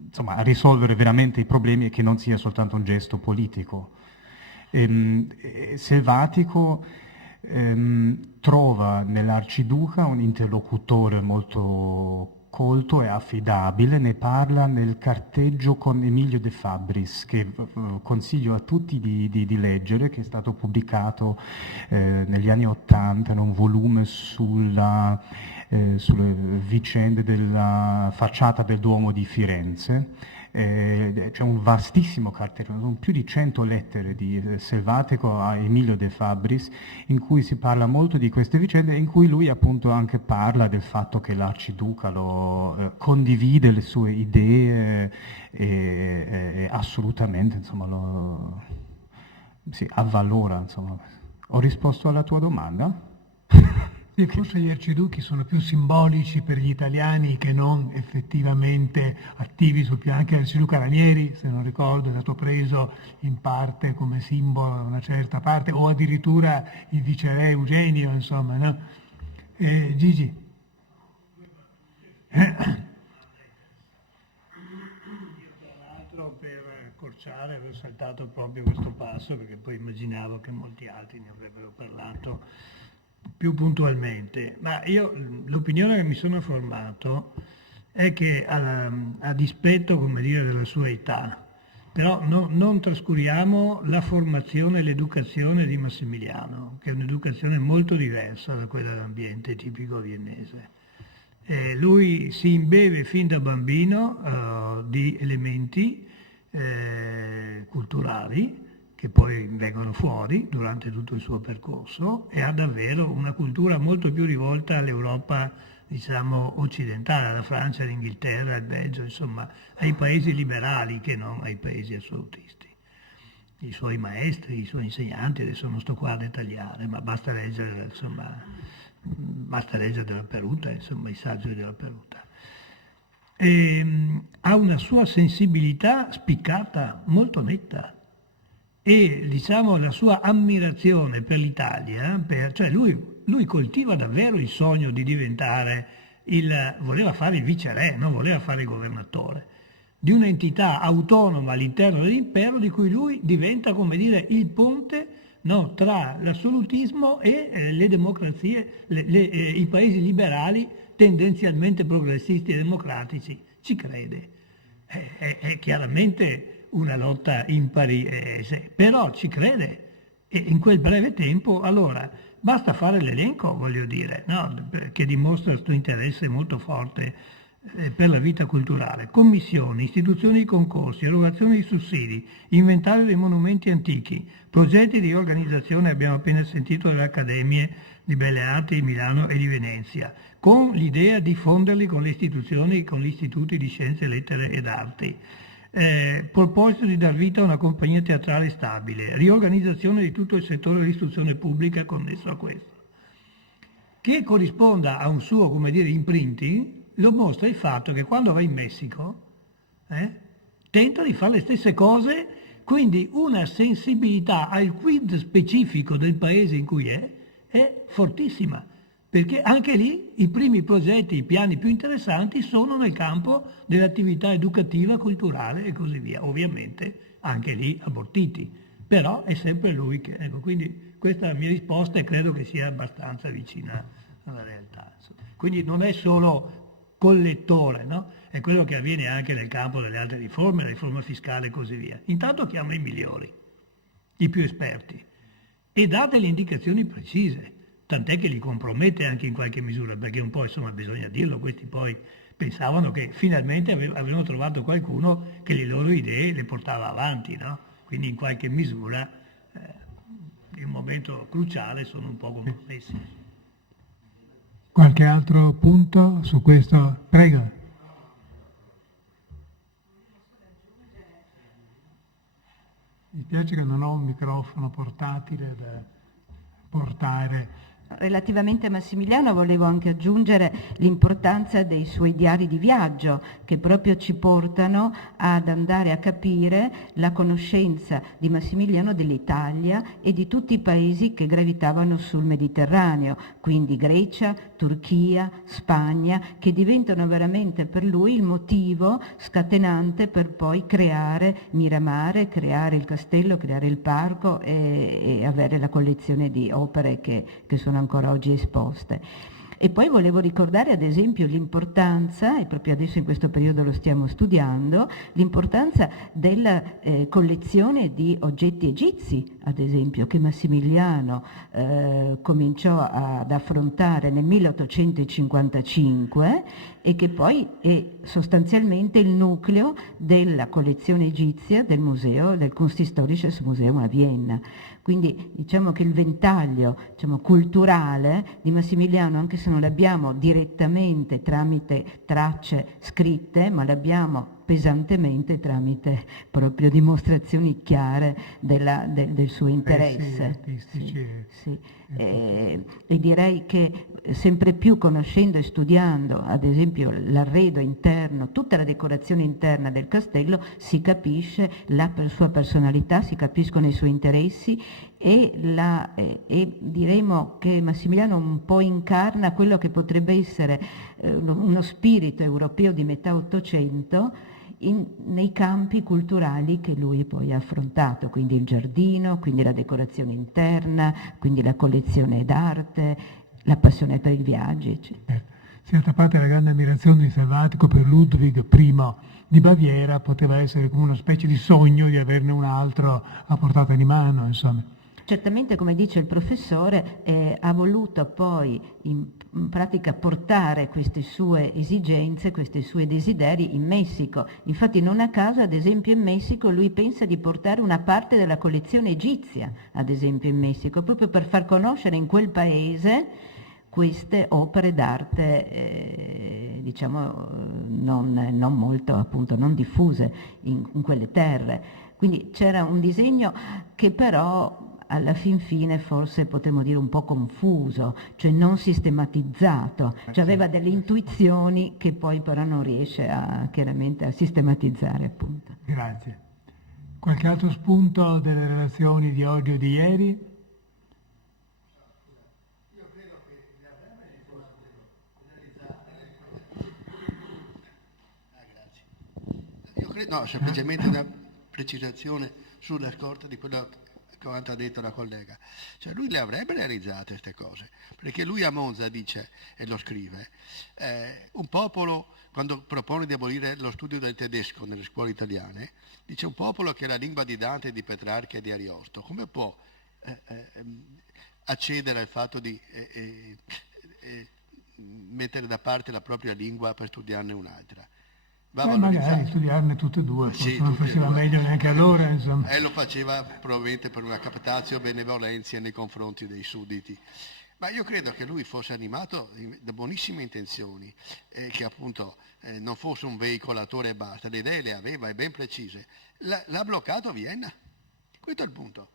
insomma, a risolvere veramente i problemi, e che non sia soltanto un gesto politico. Selvatico trova nell'Arciduca un interlocutore molto colto e affidabile, ne parla nel carteggio con Emilio De Fabris, che consiglio a tutti di leggere, che è stato pubblicato negli anni '80 in un volume sulle vicende della facciata del Duomo di Firenze. C'è un vastissimo cartello, sono più di 100 lettere di Selvatico a Emilio De Fabris, in cui si parla molto di queste vicende, in cui lui appunto anche parla del fatto che l'Arciduca condivide le sue idee e assolutamente, insomma, si avvalora, insomma. Ho risposto alla tua domanda? Sì, forse gli arciduchi sono più simbolici per gli italiani che non effettivamente attivi sul piano. Anche l'arciduca Ranieri, se non ricordo, è stato preso in parte come simbolo da una certa parte, o addirittura il viceré Eugenio, insomma, no? Gigi. Io, tra l'altro, per accorciare, avevo saltato proprio questo passo, perché poi immaginavo che molti altri ne avrebbero parlato più puntualmente, ma io l'opinione che mi sono formato è che a dispetto, come dire, della sua età, però non trascuriamo la formazione e l'educazione di Massimiliano, che è un'educazione molto diversa da quella dell'ambiente tipico viennese. Lui si imbeve fin da bambino di elementi culturali, che poi vengono fuori durante tutto il suo percorso, e ha davvero una cultura molto più rivolta all'Europa, diciamo, occidentale, alla Francia, all'Inghilterra, al Belgio, insomma, ai paesi liberali che non ai paesi assolutisti. I suoi maestri, i suoi insegnanti, adesso non sto qua a dettagliare, ma basta leggere, insomma, della Peruta, insomma, i saggi della Peruta. Ha una sua sensibilità spiccata, molto netta, e diciamo la sua ammirazione per l'Italia, cioè lui coltiva davvero il sogno di diventare voleva fare il viceré, non voleva fare il governatore, di un'entità autonoma all'interno dell'impero, di cui lui diventa, come dire, il ponte, no, tra l'assolutismo e le democrazie, i paesi liberali tendenzialmente progressisti e democratici. Ci crede. È chiaramente una lotta impari, però ci crede, e in quel breve tempo, allora, basta fare l'elenco, voglio dire, no? Che dimostra il suo interesse molto forte per la vita culturale: commissioni, istituzioni di concorsi, erogazione di sussidi, inventario dei monumenti antichi, progetti di organizzazione, abbiamo appena sentito, delle accademie di Belle Arti di Milano e di Venezia, con l'idea di fonderli con le istituzioni, con gli istituti di scienze, lettere ed arti. Proposito di dar vita a una compagnia teatrale stabile, riorganizzazione di tutto il settore dell'istruzione pubblica connesso a questo. Che corrisponda a un suo, come dire, imprinting, lo mostra il fatto che quando va in Messico tenta di fare le stesse cose, quindi una sensibilità al quid specifico del paese in cui è fortissima. perché anche lì i primi progetti, i piani più interessanti sono nel campo dell'attività educativa, culturale e così via, ovviamente anche lì abortiti, però è sempre lui che... Ecco, quindi questa è la mia risposta e credo che sia abbastanza vicina alla realtà. Insomma. Quindi non è solo collettore, no? È quello che avviene anche nel campo delle altre riforme, la riforma fiscale e così via. Intanto chiama i migliori, i più esperti, e dà delle indicazioni precise, tant'è che li compromette anche in qualche misura, perché un po', insomma, bisogna dirlo, questi poi pensavano che finalmente avevano trovato qualcuno che le loro idee le portava avanti, no? Quindi in qualche misura, in un momento cruciale, sono un po' compromessi. Qualche altro punto su questo? Prego. Mi piace che non ho un microfono portatile da portare. Relativamente a Massimiliano volevo anche aggiungere l'importanza dei suoi diari di viaggio, che proprio ci portano ad andare a capire la conoscenza di Massimiliano dell'Italia e di tutti i paesi che gravitavano sul Mediterraneo, quindi Grecia, Turchia, Spagna, che diventano veramente per lui il motivo scatenante per poi creare Miramare, creare il castello, creare il parco e avere la collezione di opere che sono ancora oggi esposte. E poi volevo ricordare ad esempio l'importanza, e proprio adesso in questo periodo lo stiamo studiando, l'importanza della collezione di oggetti egizi, ad esempio, che Massimiliano cominciò ad affrontare nel 1855 e che poi è sostanzialmente il nucleo della collezione egizia del museo, del Kunsthistorisches Museum a Vienna. Quindi diciamo che il ventaglio, diciamo, culturale di Massimiliano, anche se non l'abbiamo direttamente tramite tracce scritte, ma l'abbiamo pesantemente tramite proprio dimostrazioni chiare del suo interesse. Artistici. Sì. E direi che sempre più conoscendo e studiando ad esempio l'arredo interno, tutta la decorazione interna del castello, si capisce la sua personalità, si capiscono i suoi interessi e diremo che Massimiliano un po' incarna quello che potrebbe essere uno spirito europeo di metà Ottocento nei campi culturali che lui poi ha affrontato, quindi il giardino, quindi la decorazione interna, quindi la collezione d'arte, la passione per i viaggi, eccetera. Se d'altra parte la grande ammirazione di Salvatico per Ludwig I di Baviera poteva essere come una specie di sogno di averne un altro a portata di mano, insomma. Certamente, come dice il professore, ha voluto poi in pratica portare queste sue esigenze, questi suoi desideri in Messico. Infatti non a caso, ad esempio in Messico, lui pensa di portare una parte della collezione egizia, ad esempio in Messico, proprio per far conoscere in quel paese queste opere d'arte, diciamo, non molto, appunto, non diffuse in quelle terre. Quindi c'era un disegno che però alla fin fine forse potremmo dire un po' confuso, cioè non sistematizzato, cioè aveva delle intuizioni che poi però non riesce chiaramente a sistematizzare, appunto. Grazie. Qualche altro spunto delle relazioni di oggi o di ieri? Io credo che gli armeni fossero penalizzati. Grazie. Io credo, no, semplicemente una precisazione sulla scorta di quello quanto ha detto la collega, cioè lui le avrebbe realizzate queste cose, perché lui a Monza dice, e lo scrive, un popolo, quando propone di abolire lo studio del tedesco nelle scuole italiane, dice un popolo che è la lingua di Dante, di Petrarca e di Ariosto, come può accedere al fatto di mettere da parte la propria lingua per studiarne un'altra? Magari studiarne tutte e due, forse non faceva meglio neanche allora, insomma. E lo faceva probabilmente per una captatio benevolenza nei confronti dei sudditi. Ma io credo che lui fosse animato da buonissime intenzioni, che appunto non fosse un veicolatore e basta, le idee le aveva e ben precise. L'ha bloccato a Vienna, questo è il punto.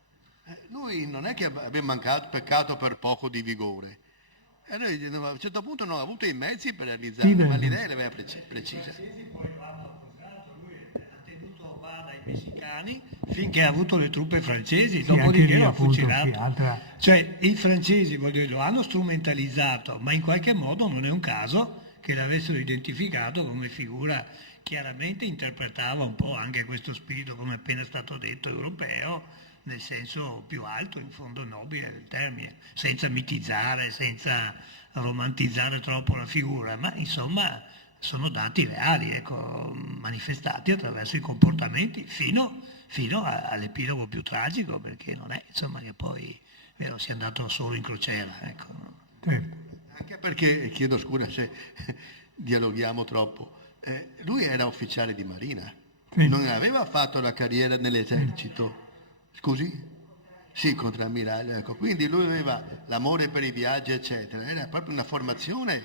Lui non è che aveva peccato per poco di vigore. E noi a un certo punto non ha avuto i mezzi per realizzarlo, ma l'idea le aveva precisa. Lui ha tenuto a bada messicani finché ha avuto le truppe francesi, Sì, anche dopodiché lì lo ha appunto, fucilato. sì, altra... Cioè i francesi, voglio dire, lo hanno strumentalizzato, ma in qualche modo non è un caso che l'avessero identificato come figura, chiaramente interpretava un po' anche questo spirito, come appena è stato detto, europeo, nel senso più alto, in fondo nobile del termine, senza mitizzare, senza romantizzare troppo la figura, ma insomma sono dati reali, ecco, manifestati attraverso i comportamenti fino all'epilogo più tragico, perché non è insomma che poi sia andato solo in crociera, ecco. Certo. Anche perché, chiedo scusa se dialoghiamo troppo, lui era ufficiale di marina, Sì. non aveva fatto la carriera nell'esercito, scusi? Sì, contrammiraglio, ecco. Quindi lui aveva l'amore per i viaggi, eccetera, era proprio una formazione,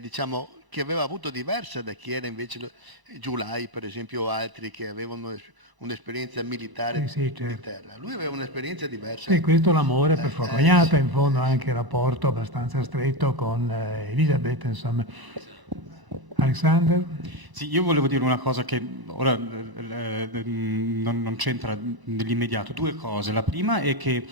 diciamo, che aveva avuto diversa da chi era invece Giulai, per esempio, o altri che avevano un'esperienza militare Sì, di certo. terra. Lui aveva un'esperienza diversa. Sì, questo l'amore per sua cognata, in fondo anche il rapporto abbastanza stretto con Elisabeth, insomma. Alexander? Sì, io volevo dire una cosa che ora non c'entra nell'immediato, due cose. La prima è che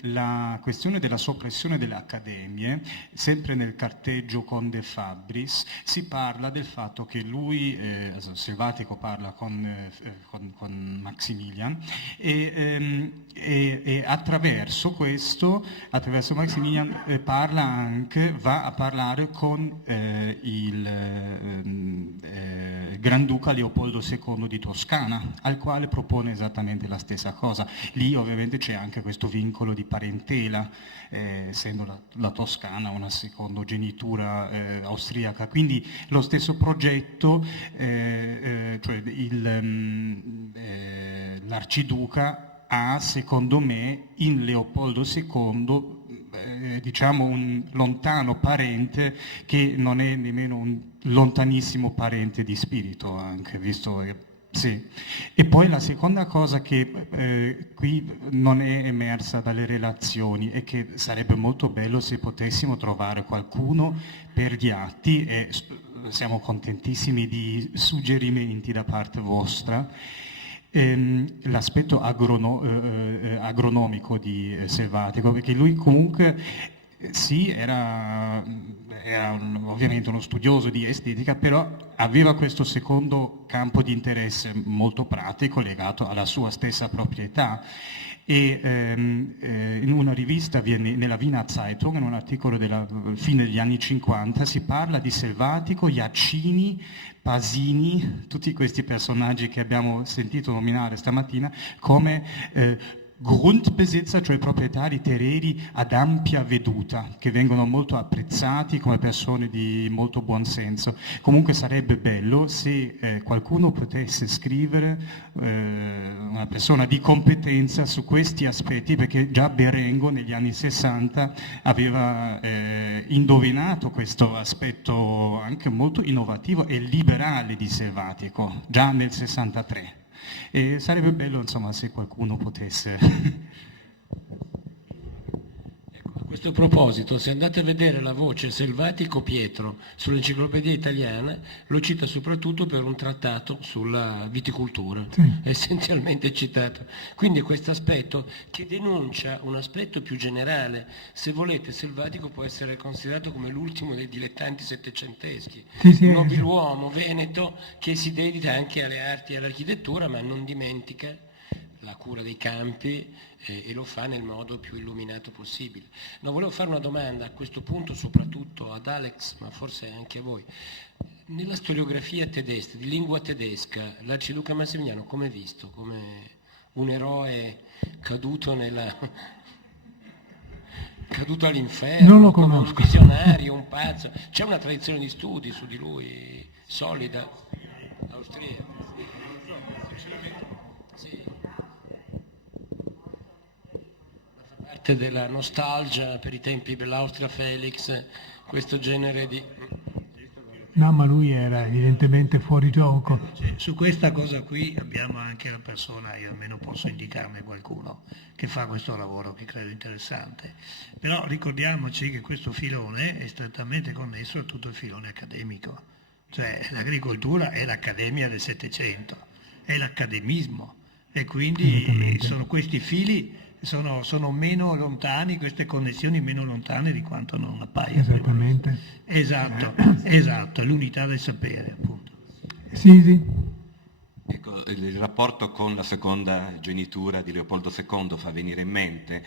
la questione della soppressione delle accademie, sempre nel carteggio con De Fabris, si parla del fatto che lui, Selvatico parla con Maximilian, e attraverso questo, attraverso Maximilian, va a parlare con il Granduca Leopoldo II di Toscana, al quale propone esattamente la stessa cosa. Lì ovviamente c'è anche questo vincolo di parentela, essendo la Toscana una secondogenitura austriaca, quindi lo stesso progetto, cioè l'arciduca ha, secondo me, in Leopoldo II diciamo un lontano parente che non è nemmeno un lontanissimo parente di spirito, anche visto sì. E poi la seconda cosa che qui non è emersa dalle relazioni è che sarebbe molto bello se potessimo trovare qualcuno per gli atti, e siamo contentissimi di suggerimenti da parte vostra. L'aspetto agronomico di Selvatico, perché lui comunque sì, era ovviamente uno studioso di estetica, però aveva questo secondo campo di interesse molto pratico legato alla sua stessa proprietà. E in una rivista, nella Wiener Zeitung, in un articolo della fine degli anni 50, si parla di Selvatico, Iacini, Pasini, tutti questi personaggi che abbiamo sentito nominare stamattina come Grundbesitzer, cioè proprietari terreni ad ampia veduta, che vengono molto apprezzati come persone di molto buon senso. Comunque sarebbe bello se qualcuno potesse scrivere, una persona di competenza su questi aspetti, perché già Berengo negli anni 60 aveva indovinato questo aspetto anche molto innovativo e liberale di Selvatico, già nel 63. E sarebbe bello, insomma, se qualcuno potesse. Ecco, a questo proposito, se andate a vedere la voce Selvatico Pietro sull'enciclopedia italiana, lo cita soprattutto per un trattato sulla viticoltura, essenzialmente citato. Quindi questo aspetto che denuncia un aspetto più generale. Se volete, Selvatico può essere considerato come l'ultimo dei dilettanti settecenteschi, un nobiluomo veneto che si dedica anche alle arti e all'architettura, ma non dimentica la cura dei campi e lo fa nel modo più illuminato possibile. No, volevo fare una domanda a questo punto soprattutto ad Alex, ma forse anche a voi. Nella storiografia tedesca, di lingua tedesca, l'arciduca Massimiliano come è visto? Come un eroe caduto all'inferno, non lo come un conosco. visionario, un pazzo? C'è una tradizione di studi su di lui solida? Austriaca? Della nostalgia per i tempi dell'Austria Felix, questo genere di... No, ma lui era evidentemente fuori gioco. Su questa cosa qui abbiamo anche la persona, io almeno posso indicarne qualcuno, che fa questo lavoro che credo interessante. Però ricordiamoci che questo filone è strettamente connesso a tutto il filone accademico, cioè l'agricoltura è l'accademia del Settecento. è l'accademismo, e quindi sono questi fili sono meno lontani, queste connessioni meno lontane di quanto non appaia. Esattamente. Esatto, è l'unità del sapere, appunto. Sì. Ecco, il rapporto con la seconda genitura di Leopoldo II fa venire in mente,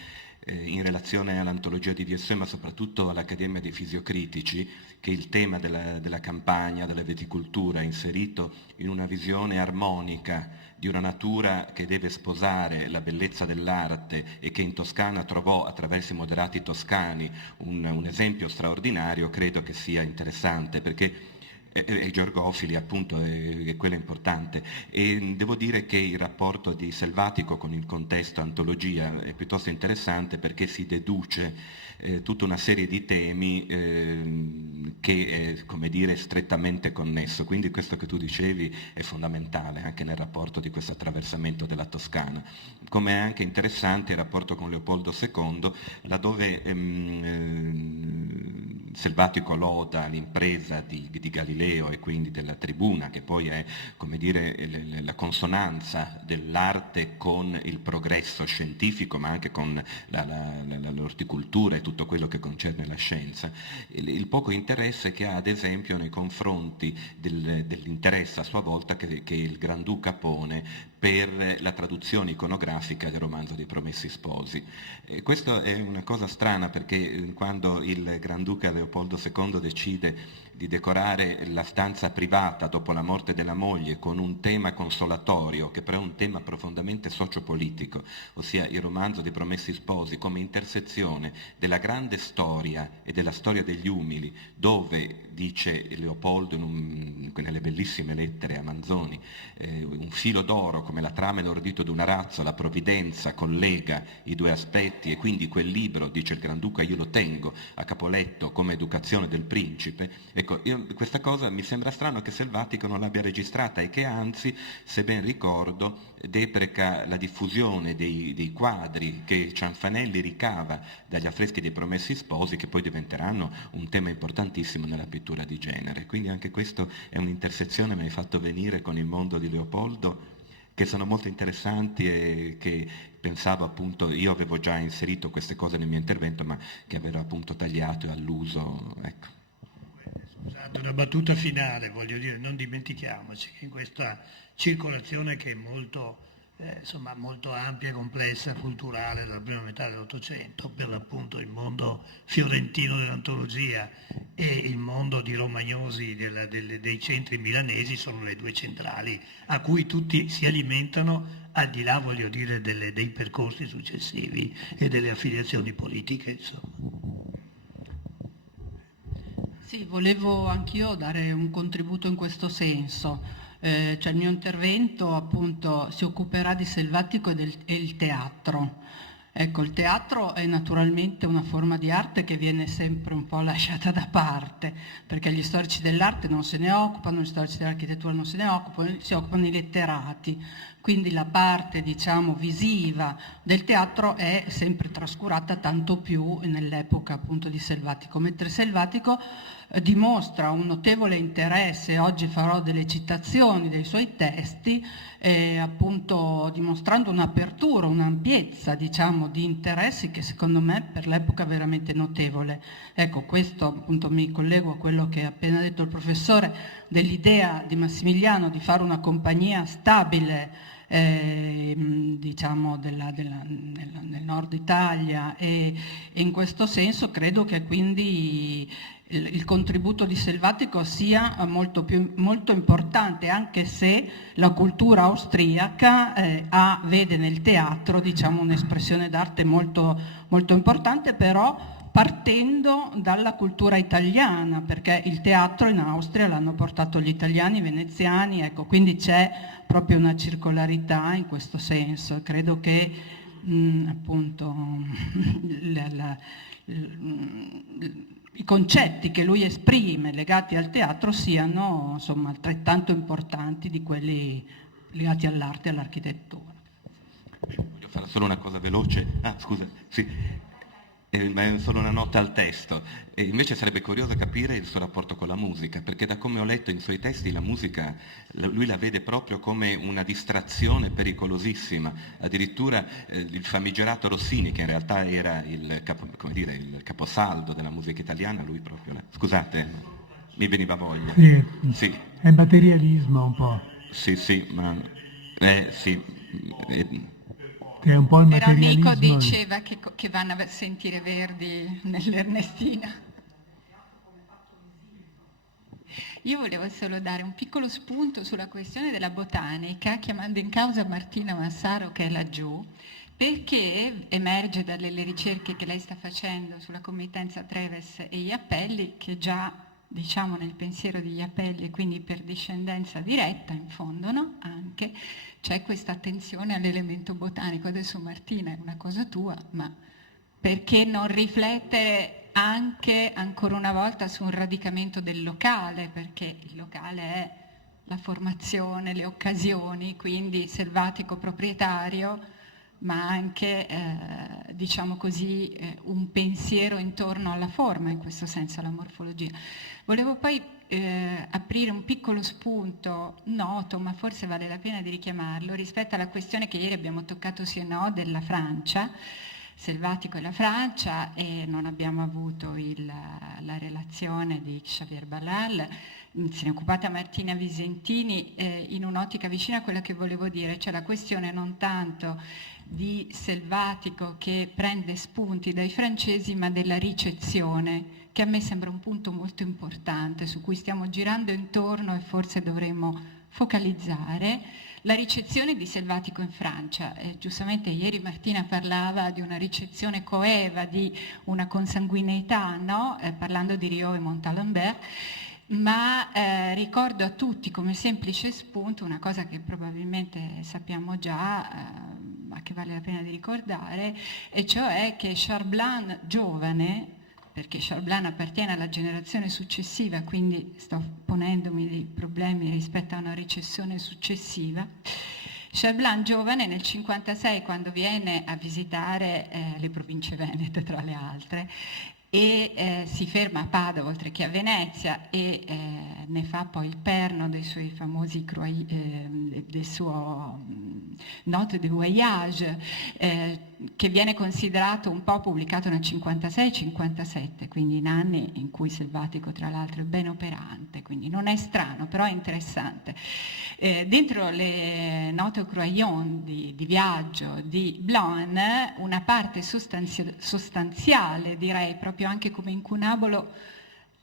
in relazione all'antologia di DSE, ma soprattutto all'Accademia dei Fisiocritici, che il tema della campagna, della viticoltura, è inserito in una visione armonica di una natura che deve sposare la bellezza dell'arte e che in Toscana trovò attraverso i moderati toscani un esempio straordinario. Credo che sia interessante, perché i georgofili appunto è quello importante, e devo dire che il rapporto di Selvatico con il contesto antologia è piuttosto interessante, perché si deduce tutta una serie di temi che è, come dire, strettamente connesso, quindi questo che tu dicevi è fondamentale anche nel rapporto di questo attraversamento della Toscana. Come è anche interessante il rapporto con Leopoldo II, laddove Selvatico loda l'impresa di Galileo e quindi della tribuna, che poi è, come dire, la consonanza dell'arte con il progresso scientifico, ma anche con l'orticoltura e tutto quello che concerne la scienza. Il poco interesse che ha, ad esempio, nei confronti dell'interesse a sua volta che il Granduca pone per la traduzione iconografica del romanzo dei Promessi Sposi. Questo è una cosa strana, perché quando il Granduca Leopoldo II decide di decorare la stanza privata dopo la morte della moglie con un tema consolatorio, che però è un tema profondamente sociopolitico, ossia il romanzo dei Promessi Sposi come intersezione della grande storia e della storia degli umili, dove, dice Leopoldo nelle bellissime lettere a Manzoni, un filo d'oro come la trama e l'ordito di un arazzo, la provvidenza collega i due aspetti, e quindi quel libro, dice il Granduca, io lo tengo a capoletto come educazione del principe. Ecco, questa cosa mi sembra strano che Selvatico non l'abbia registrata, e che anzi, se ben ricordo, depreca la diffusione dei quadri che Cianfanelli ricava dagli affreschi dei Promessi Sposi, che poi diventeranno un tema importantissimo nella pittura di genere. Quindi anche questo è un'intersezione che mi hai fatto venire con il mondo di Leopoldo, che sono molto interessanti e che pensavo, appunto, io avevo già inserito queste cose nel mio intervento, ma che avevo appunto tagliato e alluso, ecco. Scusate, una battuta finale, voglio dire, non dimentichiamoci che in questa circolazione, che è molto ampia e complessa, culturale, dalla prima metà dell'Ottocento, per l'appunto il mondo fiorentino dell'antologia e il mondo di Romagnosi dei centri milanesi sono le due centrali a cui tutti si alimentano, al di là, voglio dire, dei percorsi successivi e delle affiliazioni politiche, insomma. Sì, volevo anch'io dare un contributo in questo senso. Cioè il mio intervento appunto si occuperà di Selvatico e il teatro. Ecco, il teatro è naturalmente una forma di arte che viene sempre un po' lasciata da parte, perché gli storici dell'arte non se ne occupano, gli storici dell'architettura non se ne occupano, si occupano i letterati. Quindi la parte, diciamo, visiva del teatro è sempre trascurata, tanto più nell'epoca appunto di Selvatico, mentre Selvatico dimostra un notevole interesse. Oggi farò delle citazioni dei suoi testi, appunto dimostrando un'apertura, un'ampiezza, diciamo, di interessi che secondo me per l'epoca è veramente notevole. Ecco, questo appunto mi collego a quello che ha appena detto il professore, dell'idea di Massimiliano di fare una compagnia stabile, diciamo nel nord Italia, e in questo senso credo che quindi il contributo di Selvatico sia molto importante, anche se la cultura austriaca vede nel teatro, diciamo, un'espressione d'arte molto, molto importante, però partendo dalla cultura italiana, perché il teatro in Austria l'hanno portato gli italiani, i veneziani, ecco, quindi c'è proprio una circolarità in questo senso. Credo che appunto i concetti che lui esprime legati al teatro siano, insomma, altrettanto importanti di quelli legati all'arte e all'architettura. Voglio fare solo una cosa veloce. Scusa, sì. ma è solo una nota al testo. E invece sarebbe curioso capire il suo rapporto con la musica, perché da come ho letto in suoi testi la musica lui la vede proprio come una distrazione pericolosissima. Addirittura il famigerato Rossini, che in realtà era il caposaldo della musica italiana, lui proprio... Scusate, mi veniva voglia. Sì, Sì. è materialismo un po'. Sì, ma... sì. Che è un po' il Però materialismo. Nico diceva che vanno a sentire Verdi nell'Ernestina. Io volevo solo dare un piccolo spunto sulla questione della botanica, chiamando in causa Martina Massaro, che è laggiù, perché emerge dalle ricerche che lei sta facendo sulla committenza Treves e gli appelli, che già diciamo nel pensiero degli appelli e quindi per discendenza diretta in fondo, no? Anche c'è questa attenzione all'elemento botanico. Adesso Martina è una cosa tua, ma perché non riflettere anche ancora una volta su un radicamento del locale, perché il locale è la formazione, le occasioni, quindi selvatico proprietario, ma anche diciamo così un pensiero intorno alla forma, in questo senso alla morfologia. Volevo poi aprire un piccolo spunto noto, ma forse vale la pena di richiamarlo, rispetto alla questione che ieri abbiamo toccato sì e no della Francia, selvatico e la Francia, e non abbiamo avuto la relazione di Xavier Ballal. Se ne è occupata Martina Visentini in un'ottica vicina a quella che volevo dire, cioè la questione non tanto di selvatico che prende spunti dai francesi, ma della ricezione, che a me sembra un punto molto importante su cui stiamo girando intorno e forse dovremmo focalizzare. La ricezione di selvatico in Francia, giustamente ieri Martina parlava di una ricezione coeva, di una consanguineità, no? Parlando di Riot e Montalembert, ma ricordo a tutti come semplice spunto una cosa che probabilmente sappiamo già, ma che vale la pena di ricordare, e cioè che Charblan giovane, perché Charblan appartiene alla generazione successiva, quindi sto ponendomi dei problemi rispetto a una recessione successiva. Charblan giovane nel 1956, quando viene a visitare le province venete tra le altre, e si ferma a Padova oltre che a Venezia e ne fa poi il perno dei suoi famosi del suo Note de Voyage, che viene considerato un po' pubblicato nel 56-57, quindi in anni in cui Selvatico tra l'altro è ben operante, quindi non è strano, però è interessante. Dentro le Note au Crayon di viaggio di Blanc, una parte sostanziale, direi proprio anche come incunabolo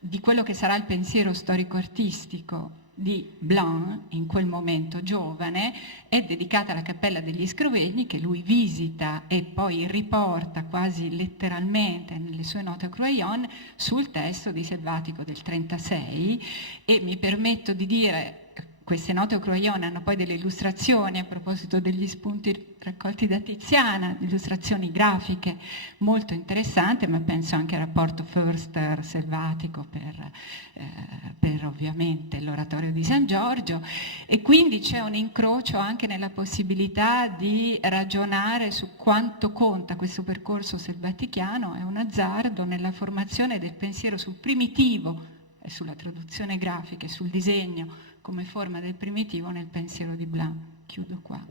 di quello che sarà il pensiero storico-artistico di Blanc, in quel momento giovane, è dedicata alla Cappella degli Scrovegni, che lui visita e poi riporta quasi letteralmente nelle sue Note au Crayon sul testo di Selvatico del 36, e mi permetto di dire, queste Note au Crayon hanno poi delle illustrazioni, a proposito degli spunti raccolti da Tiziana, illustrazioni grafiche molto interessanti, ma penso anche al rapporto Förster-Selvatico per ovviamente l'oratorio di San Giorgio, e quindi c'è un incrocio anche nella possibilità di ragionare su quanto conta questo percorso selvatichiano, è un azzardo nella formazione del pensiero sul primitivo e sulla traduzione grafica e sul disegno come forma del primitivo nel pensiero di Blanc. Chiudo qua.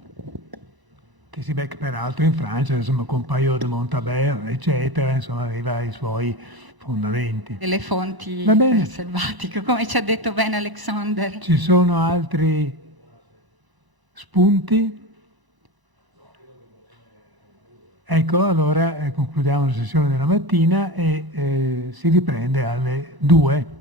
Che si becca peraltro in Francia, insomma, con Payot de Montabert, eccetera, insomma, aveva i suoi fondamenti. Delle fonti selvatiche, come ci ha detto bene Alexander. Ci sono altri spunti? Ecco, allora concludiamo la sessione della mattina e si riprende alle 2.